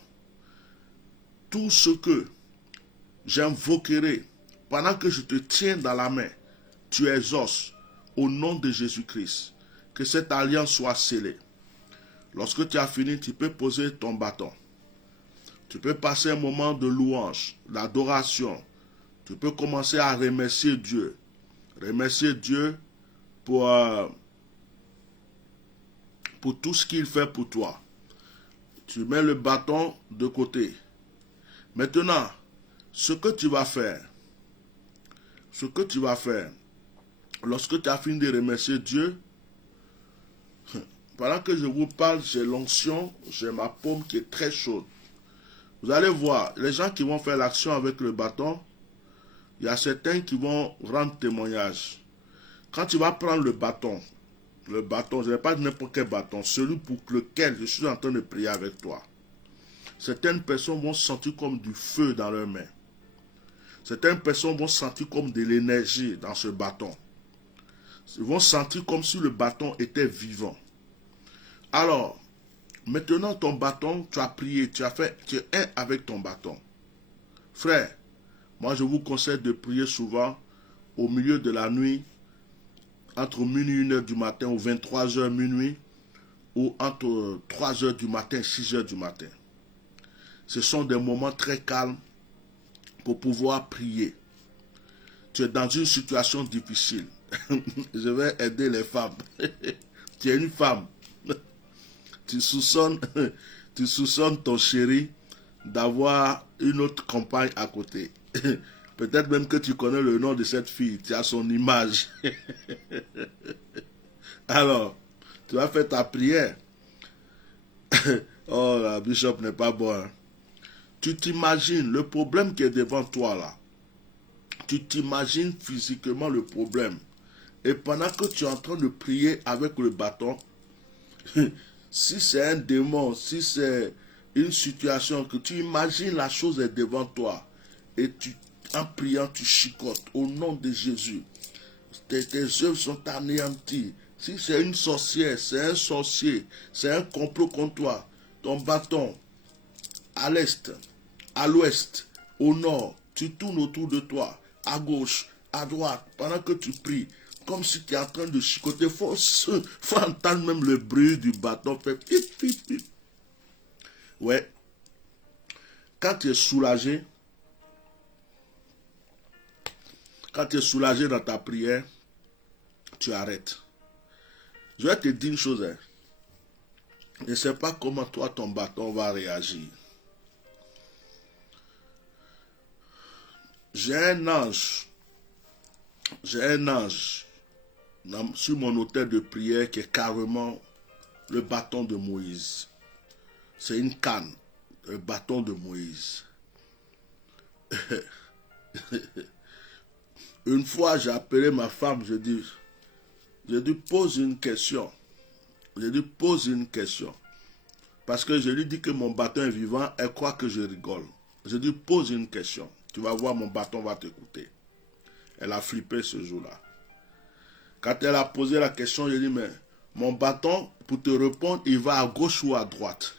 Tout ce que j'invoquerai pendant que je te tiens dans la main, tu exauces au nom de Jésus-Christ. Que cette alliance soit scellée. Lorsque tu as fini, tu peux poser ton bâton. Tu peux passer un moment de louange, d'adoration. Tu peux commencer à remercier Dieu. Remercier Dieu pour tout ce qu'il fait pour toi. Tu mets le bâton de côté. Maintenant, ce que tu vas faire, lorsque tu as fini de remercier Dieu, pendant que je vous parle, j'ai l'onction, j'ai ma paume qui est très chaude. Vous allez voir, les gens qui vont faire l'action avec le bâton, il y a certains qui vont rendre témoignage. Quand tu vas prendre le bâton, je ne vais pas dire n'importe quel bâton, celui pour lequel je suis en train de prier avec toi. Certaines personnes vont sentir comme du feu dans leurs mains. Certaines personnes vont sentir comme de l'énergie dans ce bâton. Ils vont sentir comme si le bâton était vivant. Alors, maintenant ton bâton, tu as prié, tu es un avec ton bâton. Frère, moi je vous conseille de prier souvent au milieu de la nuit, entre minuit et 1h du matin, ou 23h minuit, ou entre 3h du matin et 6h du matin. Ce sont des moments très calmes pour pouvoir prier. Tu es dans une situation difficile. Je vais aider les femmes. Tu es une femme. Tu soupçonnes ton chéri d'avoir une autre compagne à côté. Peut-être même que tu connais le nom de cette fille. Tu as son image. Alors, tu vas faire ta prière. Oh, la bishop n'est pas bon. Hein? Tu t'imagines le problème qui est devant toi là. Tu t'imagines physiquement le problème. Et pendant que tu es en train de prier avec le bâton, si c'est un démon, si c'est une situation que tu imagines la chose est devant toi, et en priant, tu chicotes au nom de Jésus. Tes œuvres sont anéanties. Si c'est une sorcière, c'est un sorcier, c'est un complot contre toi, ton bâton, à l'est, à l'ouest, au nord, tu tournes autour de toi, à gauche, à droite, pendant que tu pries, comme si tu es en train de chicoter. Faut entendre même le bruit du bâton, fait pip, pip, pip. Ouais. quand tu es soulagé, dans ta prière, tu arrêtes. Je vais te dire une chose. Hein. Je ne sais pas comment toi, ton bâton va réagir. J'ai un ange sur mon autel de prière qui est carrément le bâton de Moïse. C'est une canne, le bâton de Moïse. Une fois, j'ai appelé ma femme, j'ai dit, pose une question. Parce que je lui dis que mon bâton est vivant, elle croit que je rigole. Je lui pose une question. Tu vas voir, mon bâton va t'écouter. Elle a flippé ce jour-là. Quand elle a posé la question, j'ai dit, mais mon bâton, pour te répondre, il va à gauche ou à droite?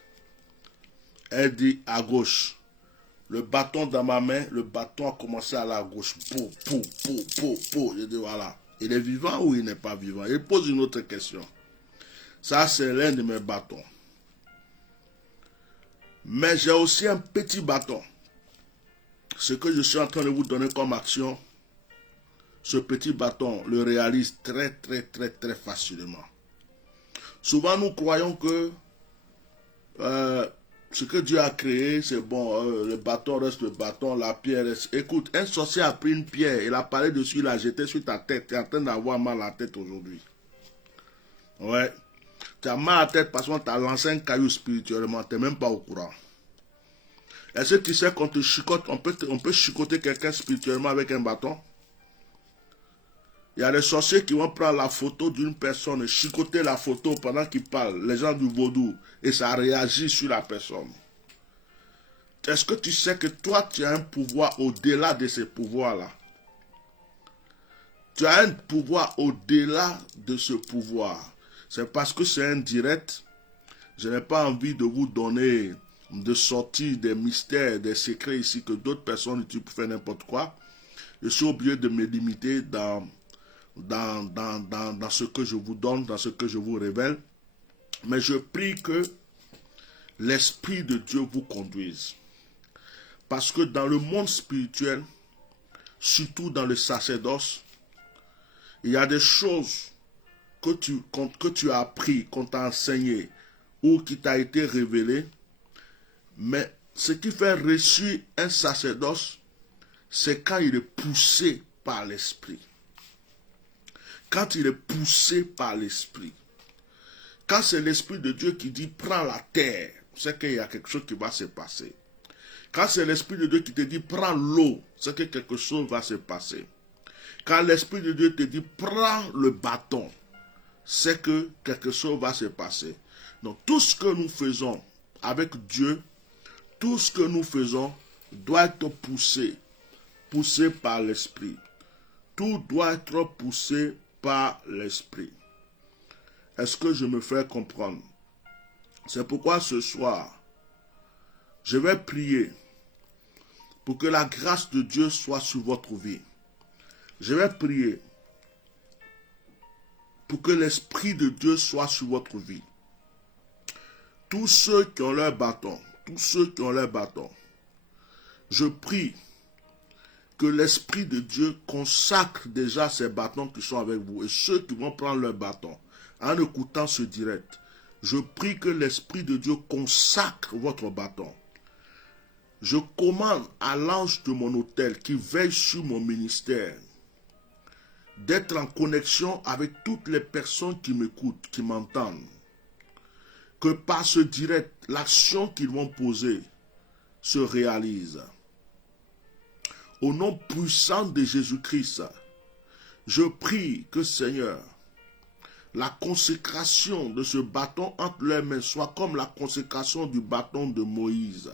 Elle dit à gauche. Le bâton dans ma main, le bâton a commencé à aller à gauche. Pou. J'ai dit, voilà. Il est vivant ou il n'est pas vivant? Il pose une autre question. Ça, c'est l'un de mes bâtons. Mais j'ai aussi un petit bâton. Ce que je suis en train de vous donner comme action, ce petit bâton le réalise très facilement. Souvent, nous croyons que ce que Dieu a créé, c'est bon, le bâton reste le bâton, la pierre reste. Écoute, un sorcier a pris une pierre, il a parlé dessus, il l'a jeté sur ta tête. Tu es en train d'avoir mal à la tête aujourd'hui. Ouais. Tu as mal à la tête parce qu'on t'a lancé un caillou spirituellement, tu n'es même pas au courant. Est-ce que tu sais qu'on te chicote, on peut chicoter quelqu'un spirituellement avec un bâton? Il y a des sorciers qui vont prendre la photo d'une personne et chicoter la photo pendant qu'ils parlent, les gens du vaudou, et ça réagit sur la personne. Est-ce que tu sais que toi, tu as un pouvoir au-delà de ces pouvoirs-là? Tu as un pouvoir au-delà de ce pouvoir. C'est parce que c'est indirect. Je n'ai pas envie de vous donner, de sortir des mystères, des secrets ici que d'autres personnes utilisent pour faire n'importe quoi. Je suis obligé de me limiter dans ce que je vous donne, dans ce que je vous révèle. Mais je prie que l'Esprit de Dieu vous conduise. Parce que dans le monde spirituel, surtout dans le sacerdoce, il y a des choses que tu as appris, qu'on t'a enseigné, ou qui t'a été révélé. Mais ce qui fait réussir un sacerdoce, c'est quand il est poussé par l'Esprit. Quand il est poussé par l'Esprit. Quand c'est l'Esprit de Dieu qui dit, prends la terre, c'est qu'il y a quelque chose qui va se passer. Quand c'est l'Esprit de Dieu qui te dit, prends l'eau, c'est que quelque chose va se passer. Quand l'Esprit de Dieu te dit, prends le bâton, c'est que quelque chose va se passer. Donc tout ce que nous faisons avec Dieu, tout ce que nous faisons doit être poussé par l'Esprit. Tout doit être poussé par l'Esprit. Est-ce que je me fais comprendre? C'est pourquoi ce soir, je vais prier pour que la grâce de Dieu soit sur votre vie. Je vais prier pour que l'Esprit de Dieu soit sur votre vie. Tous ceux qui ont leur bâton, je prie que l'Esprit de Dieu consacre déjà ces bâtons qui sont avec vous. Et ceux qui vont prendre leur bâton, en écoutant ce direct, je prie que l'Esprit de Dieu consacre votre bâton. Je commande à l'ange de mon autel qui veille sur mon ministère d'être en connexion avec toutes les personnes qui m'écoutent, qui m'entendent. Que par ce direct, l'action qu'ils vont poser se réalise. Au nom puissant de Jésus-Christ, je prie que, Seigneur, la consécration de ce bâton entre leurs mains soit comme la consécration du bâton de Moïse.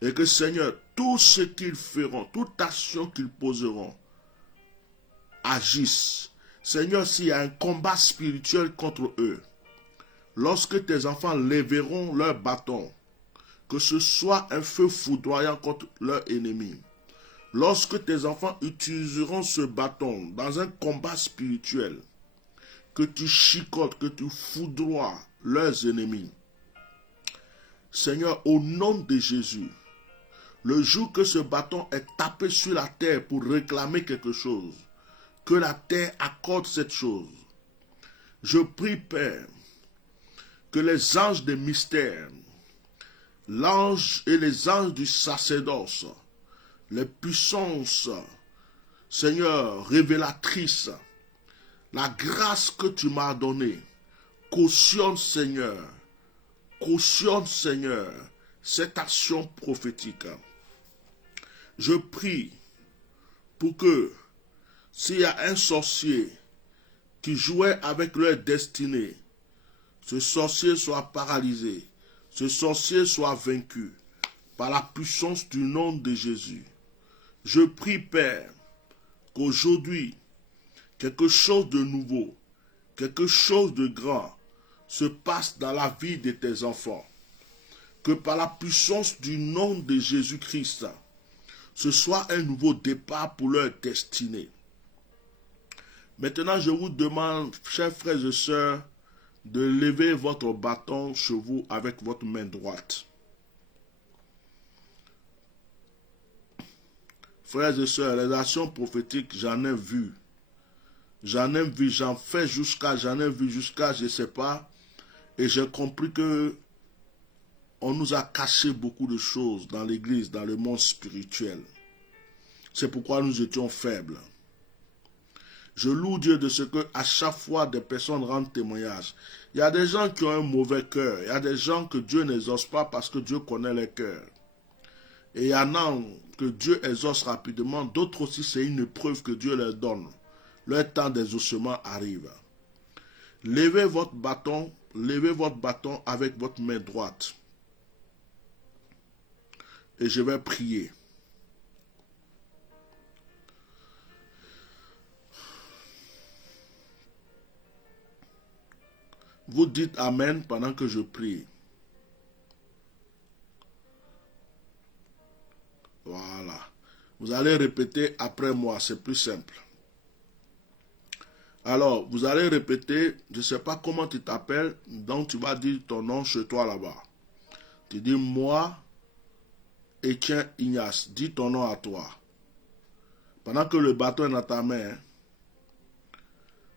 Et que, Seigneur, tout ce qu'ils feront, toute action qu'ils poseront, agissent. Seigneur, s'il y a un combat spirituel contre eux, lorsque tes enfants lèveront leur bâton, que ce soit un feu foudroyant contre leur ennemi. Lorsque tes enfants utiliseront ce bâton dans un combat spirituel, que tu chicotes, que tu foudroies leurs ennemis. Seigneur, au nom de Jésus, le jour que ce bâton est tapé sur la terre pour réclamer quelque chose, que la terre accorde cette chose. Je prie, Père, que les anges des mystères, l'ange et les anges du sacerdoce, les puissances, Seigneur, révélatrices, la grâce que tu m'as donnée, cautionne, Seigneur, cette action prophétique. Je prie pour que s'il y a un sorcier qui jouait avec leur destinée, ce sorcier soit paralysé, ce sorcier soit vaincu par la puissance du nom de Jésus. Je prie, Père, qu'aujourd'hui, quelque chose de nouveau, quelque chose de grand se passe dans la vie de tes enfants. Que par la puissance du nom de Jésus-Christ, ce soit un nouveau départ pour leur destinée. Maintenant, je vous demande, chers frères et sœurs, de lever votre bâton sur vous avec votre main droite. Frères et sœurs, les actions prophétiques, j'en ai vu, j'en ai vu jusqu'à, je ne sais pas, et j'ai compris que on nous a caché beaucoup de choses dans l'église, dans le monde spirituel. C'est pourquoi nous étions faibles. Je loue Dieu de ce que à chaque fois des personnes rendent témoignage. Il y a des gens qui ont un mauvais cœur. Il y a des gens que Dieu n'exauce pas parce que Dieu connaît les cœurs. Et il y en a que Dieu exauce rapidement. D'autres aussi, c'est une épreuve que Dieu leur donne. Leur temps d'exaucement arrive. Levez votre bâton avec votre main droite. Et je vais prier. Vous dites Amen pendant que je prie. Voilà. Vous allez répéter après moi, c'est plus simple. Alors, vous allez répéter, je ne sais pas comment tu t'appelles, donc tu vas dire ton nom chez toi là-bas. Tu dis moi, Etienne Ignace, dis ton nom à toi. Pendant que le bâton est dans ta main,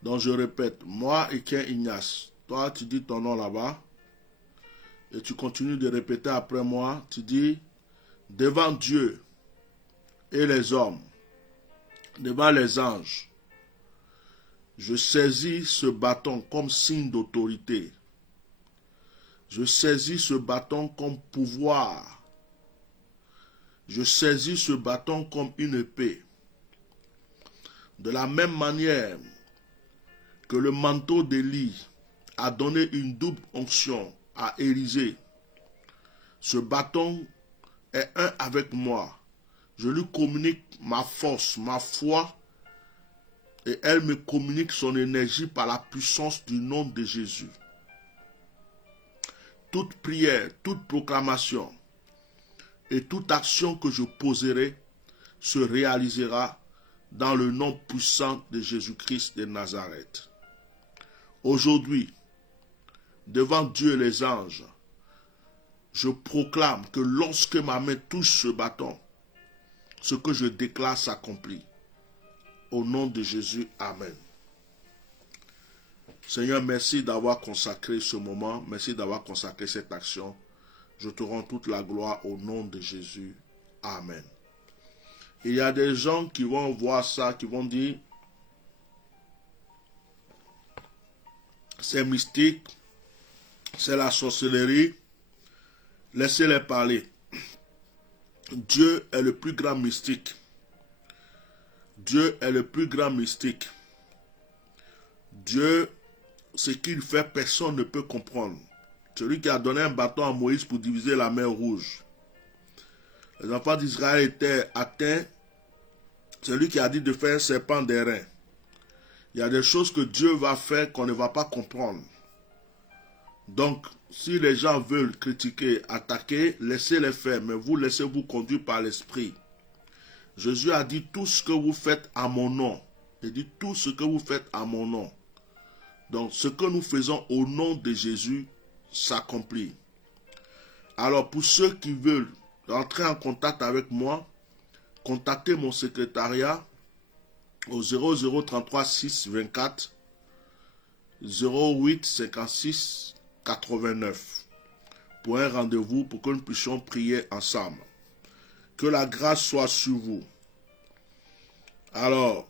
donc je répète, moi, Etienne Ignace. Toi, tu dis ton nom là-bas. Et tu continues de répéter après moi. Tu dis, devant Dieu et les hommes, devant les anges, je saisis ce bâton comme signe d'autorité. Je saisis ce bâton comme pouvoir. Je saisis ce bâton comme une épée. De la même manière que le manteau d'Élie a donné une double onction à Élisée, ce bâton est un avec moi. Je lui communique ma force, ma foi, et elle me communique son énergie par la puissance du nom de Jésus. Toute prière, toute proclamation et toute action que je poserai se réalisera dans le nom puissant de Jésus-Christ de Nazareth. Aujourd'hui, devant Dieu et les anges, je proclame que lorsque ma main touche ce bâton, ce que je déclare s'accomplit. Au nom de Jésus, Amen. Seigneur, merci d'avoir consacré ce moment, merci d'avoir consacré cette action. Je te rends toute la gloire au nom de Jésus. Amen. Il y a des gens qui vont voir ça, qui vont dire, c'est mystique, c'est la sorcellerie. Laissez-les parler. Dieu est le plus grand mystique. Dieu est le plus grand mystique. Dieu, ce qu'il fait, personne ne peut comprendre. Celui qui a donné un bâton à Moïse pour diviser la mer Rouge. Les enfants d'Israël étaient atteints. Celui qui a dit de faire un serpent d'airain. Il y a des choses que Dieu va faire qu'on ne va pas comprendre. Donc, si les gens veulent critiquer, attaquer, laissez-les faire, mais vous laissez-vous conduire par l'Esprit. Jésus a dit tout ce que vous faites à mon nom. Il dit tout ce que vous faites à mon nom. Donc, ce que nous faisons au nom de Jésus s'accomplit. Alors, pour ceux qui veulent entrer en contact avec moi, contactez mon secrétariat au 0033 6 24 08 56 89 pour un rendez-vous pour que nous puissions prier ensemble. Que la grâce soit sur vous. Alors,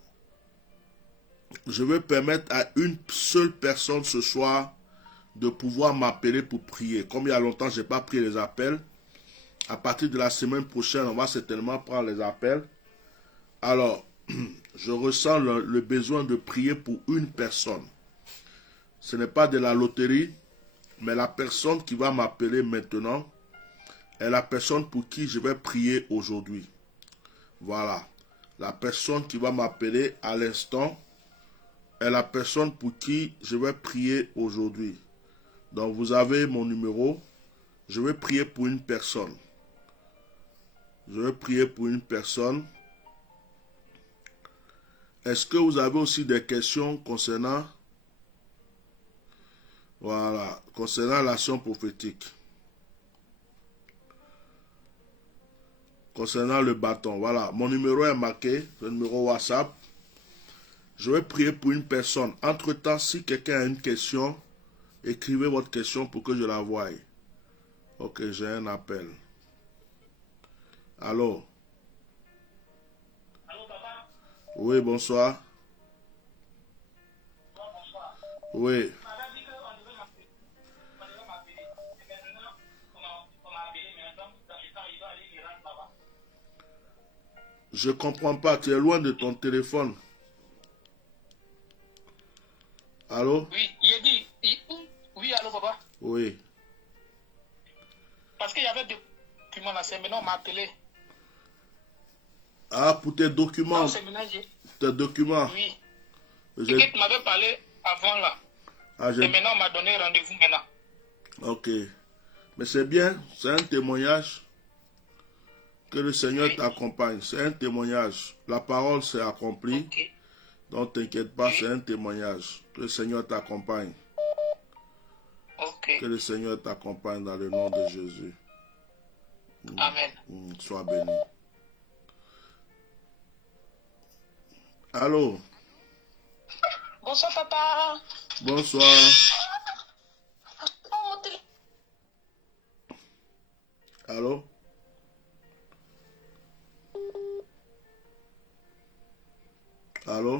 je vais permettre à une seule personne ce soir de pouvoir m'appeler pour prier. Comme il y a longtemps, je n'ai pas pris les appels. À partir de la semaine prochaine, on va certainement prendre les appels. Alors, je ressens le besoin de prier pour une personne. Ce n'est pas de la loterie, mais la personne qui va m'appeler maintenant est la personne pour qui je vais prier aujourd'hui. Voilà. La personne qui va m'appeler à l'instant est la personne pour qui je vais prier aujourd'hui. Donc vous avez mon numéro. Je vais prier pour une personne. Je vais prier pour une personne. Est-ce que vous avez aussi des questions concernant, voilà, concernant l'action prophétique? Concernant le bâton, voilà, mon numéro est marqué, le numéro WhatsApp. Je vais prier pour une personne. Entre-temps, si quelqu'un a une question, écrivez votre question pour que je la voie. Ok, j'ai un appel. Allô? Allô, papa? Oui, bonsoir. Bonsoir. Oui. On m'avait dit qu'on devait m'appeler. On devait m'appeler. Et maintenant, on m'a appelé, mais donc, dans le temps, ils doivent aller les rendre là-bas. Je comprends pas, tu es loin de ton téléphone. Allô? Oui, j'ai dit, oui, allô, papa? Oui. Parce qu'il y avait des documents là, c'est maintenant on m'a appelé. Ah, pour tes documents. Non, c'est maintenant, Tes documents. oui. J'ai- Et tu m'avais parlé avant là. Ah, Et maintenant, on m'a donné rendez-vous maintenant. Ok. Mais c'est bien, c'est un témoignage. Que le Seigneur Oui. t'accompagne. C'est un témoignage. La parole s'est accomplie. Ok. Donc t'inquiète pas, Oui. c'est un témoignage. Que le Seigneur t'accompagne. Ok. Que le Seigneur t'accompagne dans le nom de Jésus. Amen. Sois béni. Allô? Bonsoir, papa. Bonsoir. Oh, mon téléphone. Allô? Allô?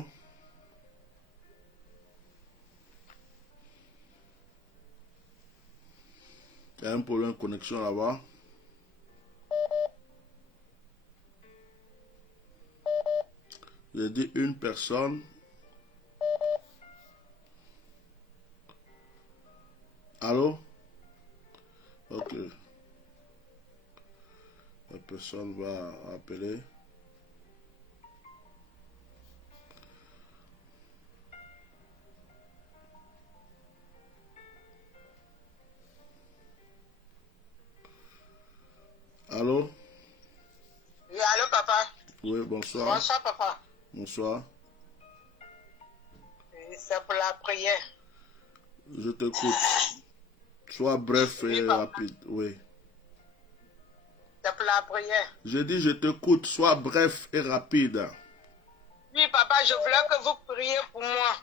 Il y a un problème de connexion là-bas. J'ai dit une personne. Allô? Ok. La personne va appeler. Allô? Oui, allô, papa. Oui, bonsoir. Bonsoir, papa. Bonsoir. C'est pour la prière. Je t'écoute. Sois bref Oui, et papa. rapide. Oui. C'est pour la prière. Je dis je t'écoute. Sois bref et rapide. Oui, papa, je voulais que vous priez pour moi.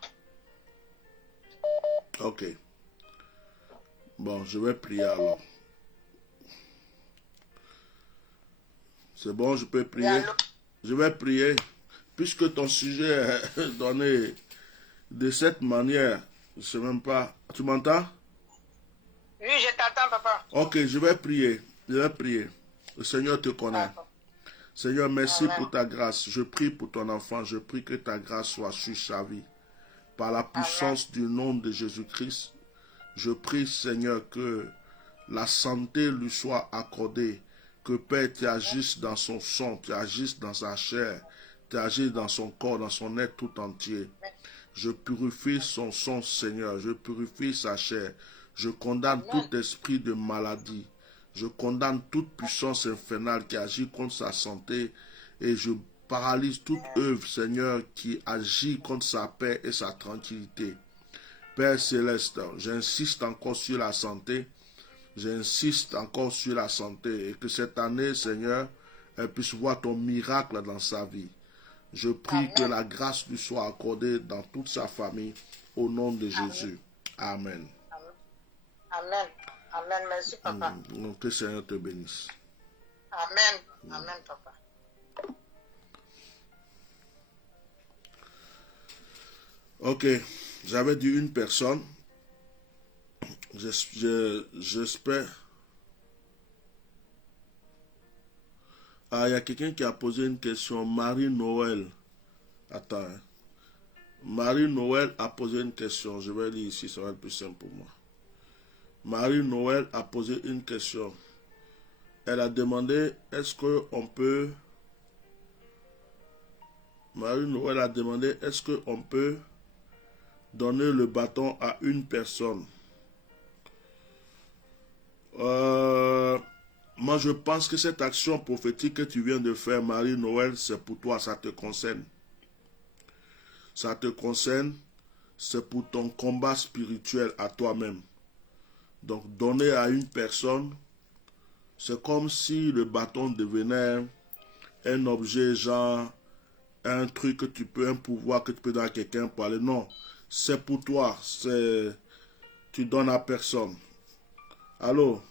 Ok. Bon, je vais prier alors. C'est bon, je peux Oui, prier. allô. Je vais prier. Puisque ton sujet est donné de cette manière, je ne sais même pas. Tu m'entends? Oui, je t'attends, papa. Ok, je vais prier. Je vais prier. Le Seigneur te connaît. D'accord. Seigneur, merci Amen. pour ta grâce. Je prie pour ton enfant. Je prie que ta grâce soit sur sa vie. Par la puissance du nom de Jésus-Christ, je prie, Seigneur, que la santé lui soit accordée. Que Père, tu agisses dans son sang, tu agisses dans sa chair, tu agisses dans son corps, dans son être tout entier. Je purifie son sang, Seigneur. Je purifie sa chair. Je condamne tout esprit de maladie. Je condamne toute puissance infernale qui agit contre sa santé. Et je paralyse toute œuvre, Seigneur, qui agit contre sa paix et sa tranquillité. Père céleste, j'insiste encore sur la santé. J'insiste encore sur la santé et que cette année, Seigneur, elle puisse voir ton miracle dans sa vie. Je prie que Amen. la grâce lui soit accordée dans toute sa famille au nom de Amen. Jésus. Amen. Amen. Amen. Amen. Merci, papa. Donc, que le Seigneur te bénisse. Amen. Amen, papa. Ok, j'avais dit une personne. J'espère. Ah, il y a quelqu'un qui a posé une question. Marie-Noël. Attends. Hein. Marie-Noël a posé une question. Je vais lire ici, ça va être plus simple pour moi. Marie-Noël a posé une question. Elle a demandé, est-ce qu'on peut... Marie-Noël a demandé, est-ce qu'on peut donner le bâton à une personne? Moi, je pense que cette action prophétique que tu viens de faire, Marie-Noël, c'est pour toi, ça te concerne. Ça te concerne, c'est pour ton combat spirituel à toi-même. Donc, donner à une personne, c'est comme si le bâton devenait un objet, genre, un truc que tu peux, un pouvoir que tu peux donner à quelqu'un pour aller. Non, c'est pour toi, tu donnes à personne. Allô?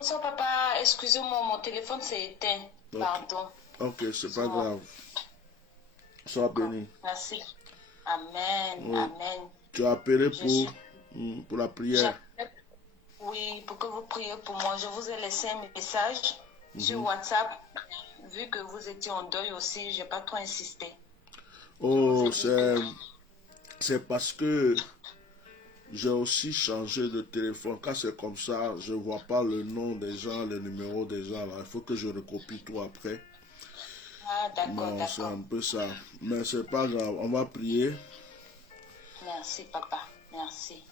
Bonsoir papa, excusez-moi, mon téléphone s'est éteint. Ok. Pardon. Ok, c'est pas grave. Sois béni. Merci. Amen. Oui. Amen. Tu as appelé Je pour la prière. Oui, pour que vous priez pour moi. Je vous ai laissé un message sur WhatsApp. Vu que vous étiez en deuil aussi, je n'ai pas trop insisté. Oh, c'est parce que j'ai aussi changé de téléphone. Quand c'est comme ça, je ne vois pas le nom des gens, le numéro des gens. Là. Il faut que je recopie tout après. Ah, d'accord, Non, c'est d'accord. un peu ça. Mais c'est pas grave. On va prier. Merci papa, merci.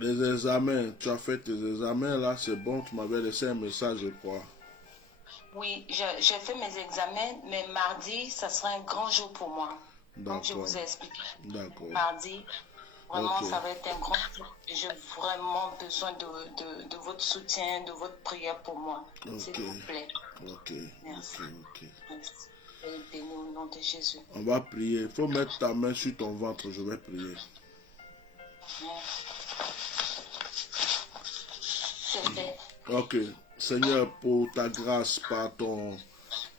Les examens, tu as fait tes examens là, c'est bon. Tu m'avais laissé un message, je crois. Oui, j'ai fait mes examens, mais mardi, ça sera un grand jour pour moi. Comme je D'accord. vous ai expliqué. D'accord. Mardi, vraiment, Ok. ça va être un grand jour. J'ai vraiment besoin de votre soutien, de votre prière pour moi. S'il vous plaît. Ok. Merci. Ok. Merci. Soyez bénis au nom de Jésus. On va prier. Il faut mettre ta main sur ton ventre. Je vais prier. Amen. C'est fait. Ok. Seigneur, pour ta grâce, par ton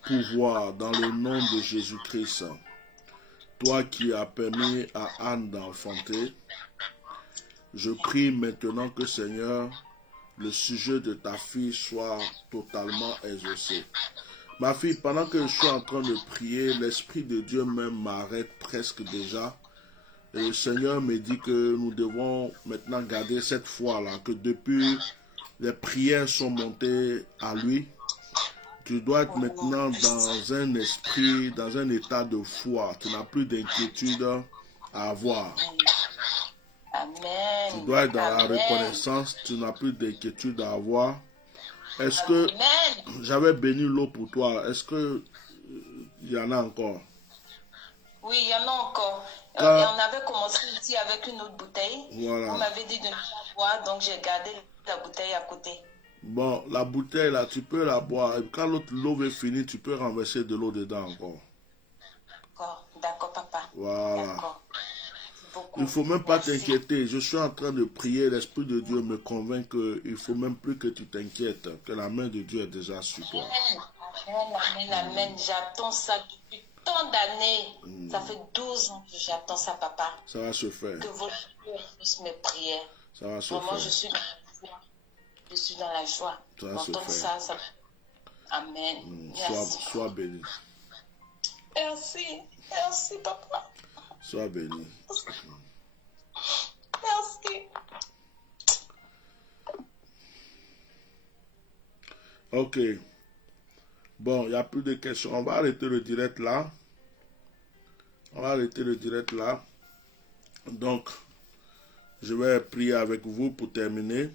pouvoir, dans le nom de Jésus-Christ, toi qui as permis à Anne d'enfanter, je prie maintenant que, Seigneur, le sujet de ta fille soit totalement exaucé. Ma fille, pendant que je suis en train de prier, l'Esprit de Dieu même m'arrête presque déjà. Et le Seigneur me dit que nous devons maintenant garder cette foi-là, que depuis les prières sont montées à lui, tu dois être maintenant dans un esprit, dans un état de foi. Tu n'as plus d'inquiétude à avoir. Amen. Tu dois être dans la Amen. reconnaissance, tu n'as plus d'inquiétude à avoir. Est-ce que Amen. j'avais béni l'eau pour toi? Est-ce que il y en a encore? Oui, il y en a encore. Et Quand- on avait commencé ici avec une autre bouteille. Voilà. Vous m'avez dit de ne pas boire, donc j'ai gardé la bouteille à côté. Bon, la bouteille là, tu peux la boire. Et quand l'eau est finie, tu peux renverser de l'eau dedans encore. D'accord, d'accord, papa. Voilà. D'accord. Merci beaucoup. Il ne faut même pas Merci. t'inquiéter. Je suis en train de prier. L'Esprit de Dieu me convainc qu'il ne faut même plus que tu t'inquiètes. Que la main de Dieu est déjà sur toi. Amen, amen, amen. J'attends ça depuis tant d'années. Ça fait 12 ans que j'attends ça, papa. Ça va se faire. Que votre Dieu fasse mes prières. Ça va se Vraiment, je faire. suis dans la joie. Je suis dans la joie. Ça va se D'entendre faire. ça. Amen. Merci. Sois béni. Merci. Merci, papa. Sois béni. Merci. Ok. Bon, il n'y a plus de questions. On va arrêter le direct là. On va arrêter le direct là. Donc, je vais prier avec vous pour terminer.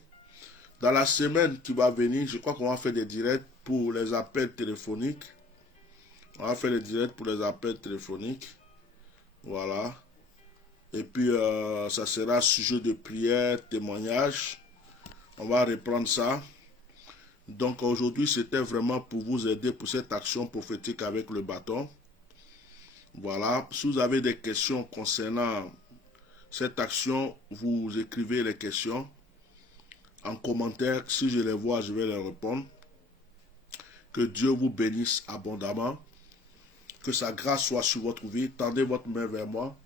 Dans la semaine qui va venir, je crois qu'on va faire des directs pour les appels téléphoniques. On va faire des directs pour les appels téléphoniques. Voilà. Et puis, ça sera sujet de prière, témoignage. On va reprendre ça. Donc, aujourd'hui, c'était vraiment pour vous aider pour cette action prophétique avec le bâton. Voilà. Si vous avez des questions concernant cette action, vous écrivez les questions en commentaire. Si je les vois, je vais les répondre. Que Dieu vous bénisse abondamment. Que sa grâce soit sur votre vie. Tendez votre main vers moi.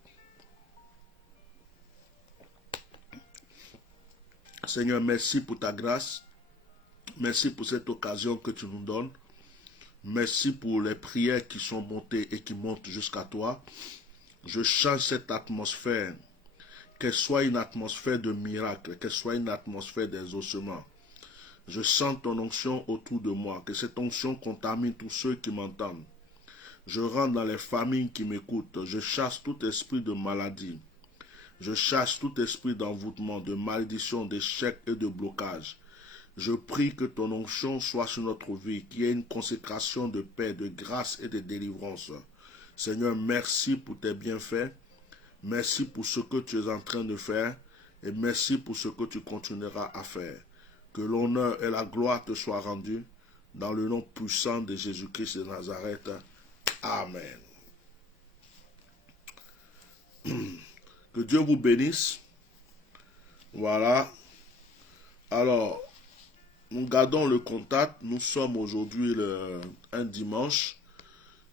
Seigneur, merci pour ta grâce. Merci pour cette occasion que tu nous donnes. Merci pour les prières qui sont montées et qui montent jusqu'à toi. Je change cette atmosphère. Qu'elle soit une atmosphère de miracle. Qu'elle soit une atmosphère d'exaucement. Je sens ton onction autour de moi. Que cette onction contamine tous ceux qui m'entendent. Je rentre dans les familles qui m'écoutent. Je chasse tout esprit de maladie. Je chasse tout esprit d'envoûtement, de malédiction, d'échec et de blocage. Je prie que ton onction soit sur notre vie, qu'il y ait une consécration de paix, de grâce et de délivrance. Seigneur, merci pour tes bienfaits. Merci pour ce que tu es en train de faire. Et merci pour ce que tu continueras à faire. Que l'honneur et la gloire te soient rendus dans le nom puissant de Jésus-Christ de Nazareth. Amen. Que Dieu vous bénisse. Voilà. Alors, nous gardons le contact. Nous sommes aujourd'hui un dimanche.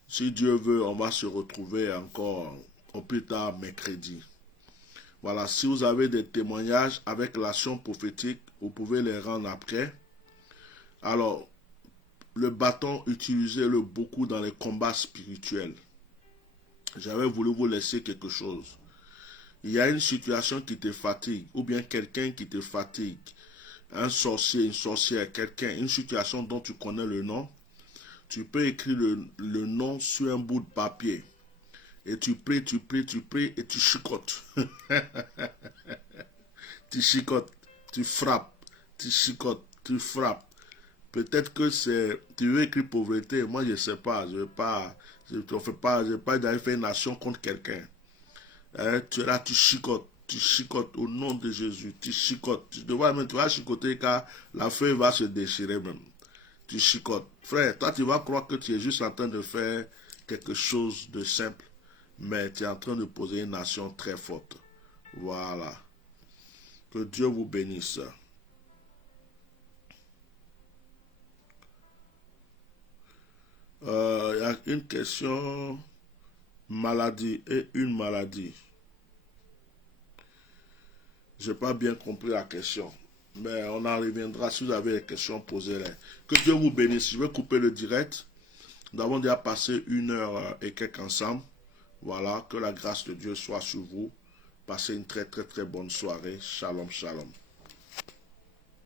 Si Dieu veut, on va se retrouver encore au plus tard mercredi. Voilà. Si vous avez des témoignages avec l'action prophétique, vous pouvez les rendre après. Alors, le bâton, utilisez-le beaucoup dans les combats spirituels. J'avais voulu vous laisser quelque chose. Il y a une situation qui te fatigue, ou bien quelqu'un qui te fatigue, un sorcier, une sorcière, quelqu'un, une situation dont tu connais le nom, tu peux écrire le nom sur un bout de papier. Et tu pries, et tu chicotes. Tu chicotes, tu frappes, tu chicotes, tu frappes. Peut-être que tu veux écrire pauvreté, moi je ne sais pas, je n'ai pas fait une action contre quelqu'un. Tu es là, tu chicotes au nom de Jésus, tu chicotes. Tu vas chicoter car la feuille va se déchirer même. Tu chicotes. Frère, toi tu vas croire que tu es juste en train de faire quelque chose de simple, mais tu es en train de poser une action très forte. Voilà. Que Dieu vous bénisse. Il y a une question. Maladie et une maladie. Je n'ai pas bien compris la question. Mais on en reviendra. Si vous avez des questions, posez-les. Que Dieu vous bénisse. Je vais couper le direct. Nous avons déjà passé 1h et quelques ensemble. Voilà. Que la grâce de Dieu soit sur vous. Passez une très très très bonne soirée. Shalom, shalom.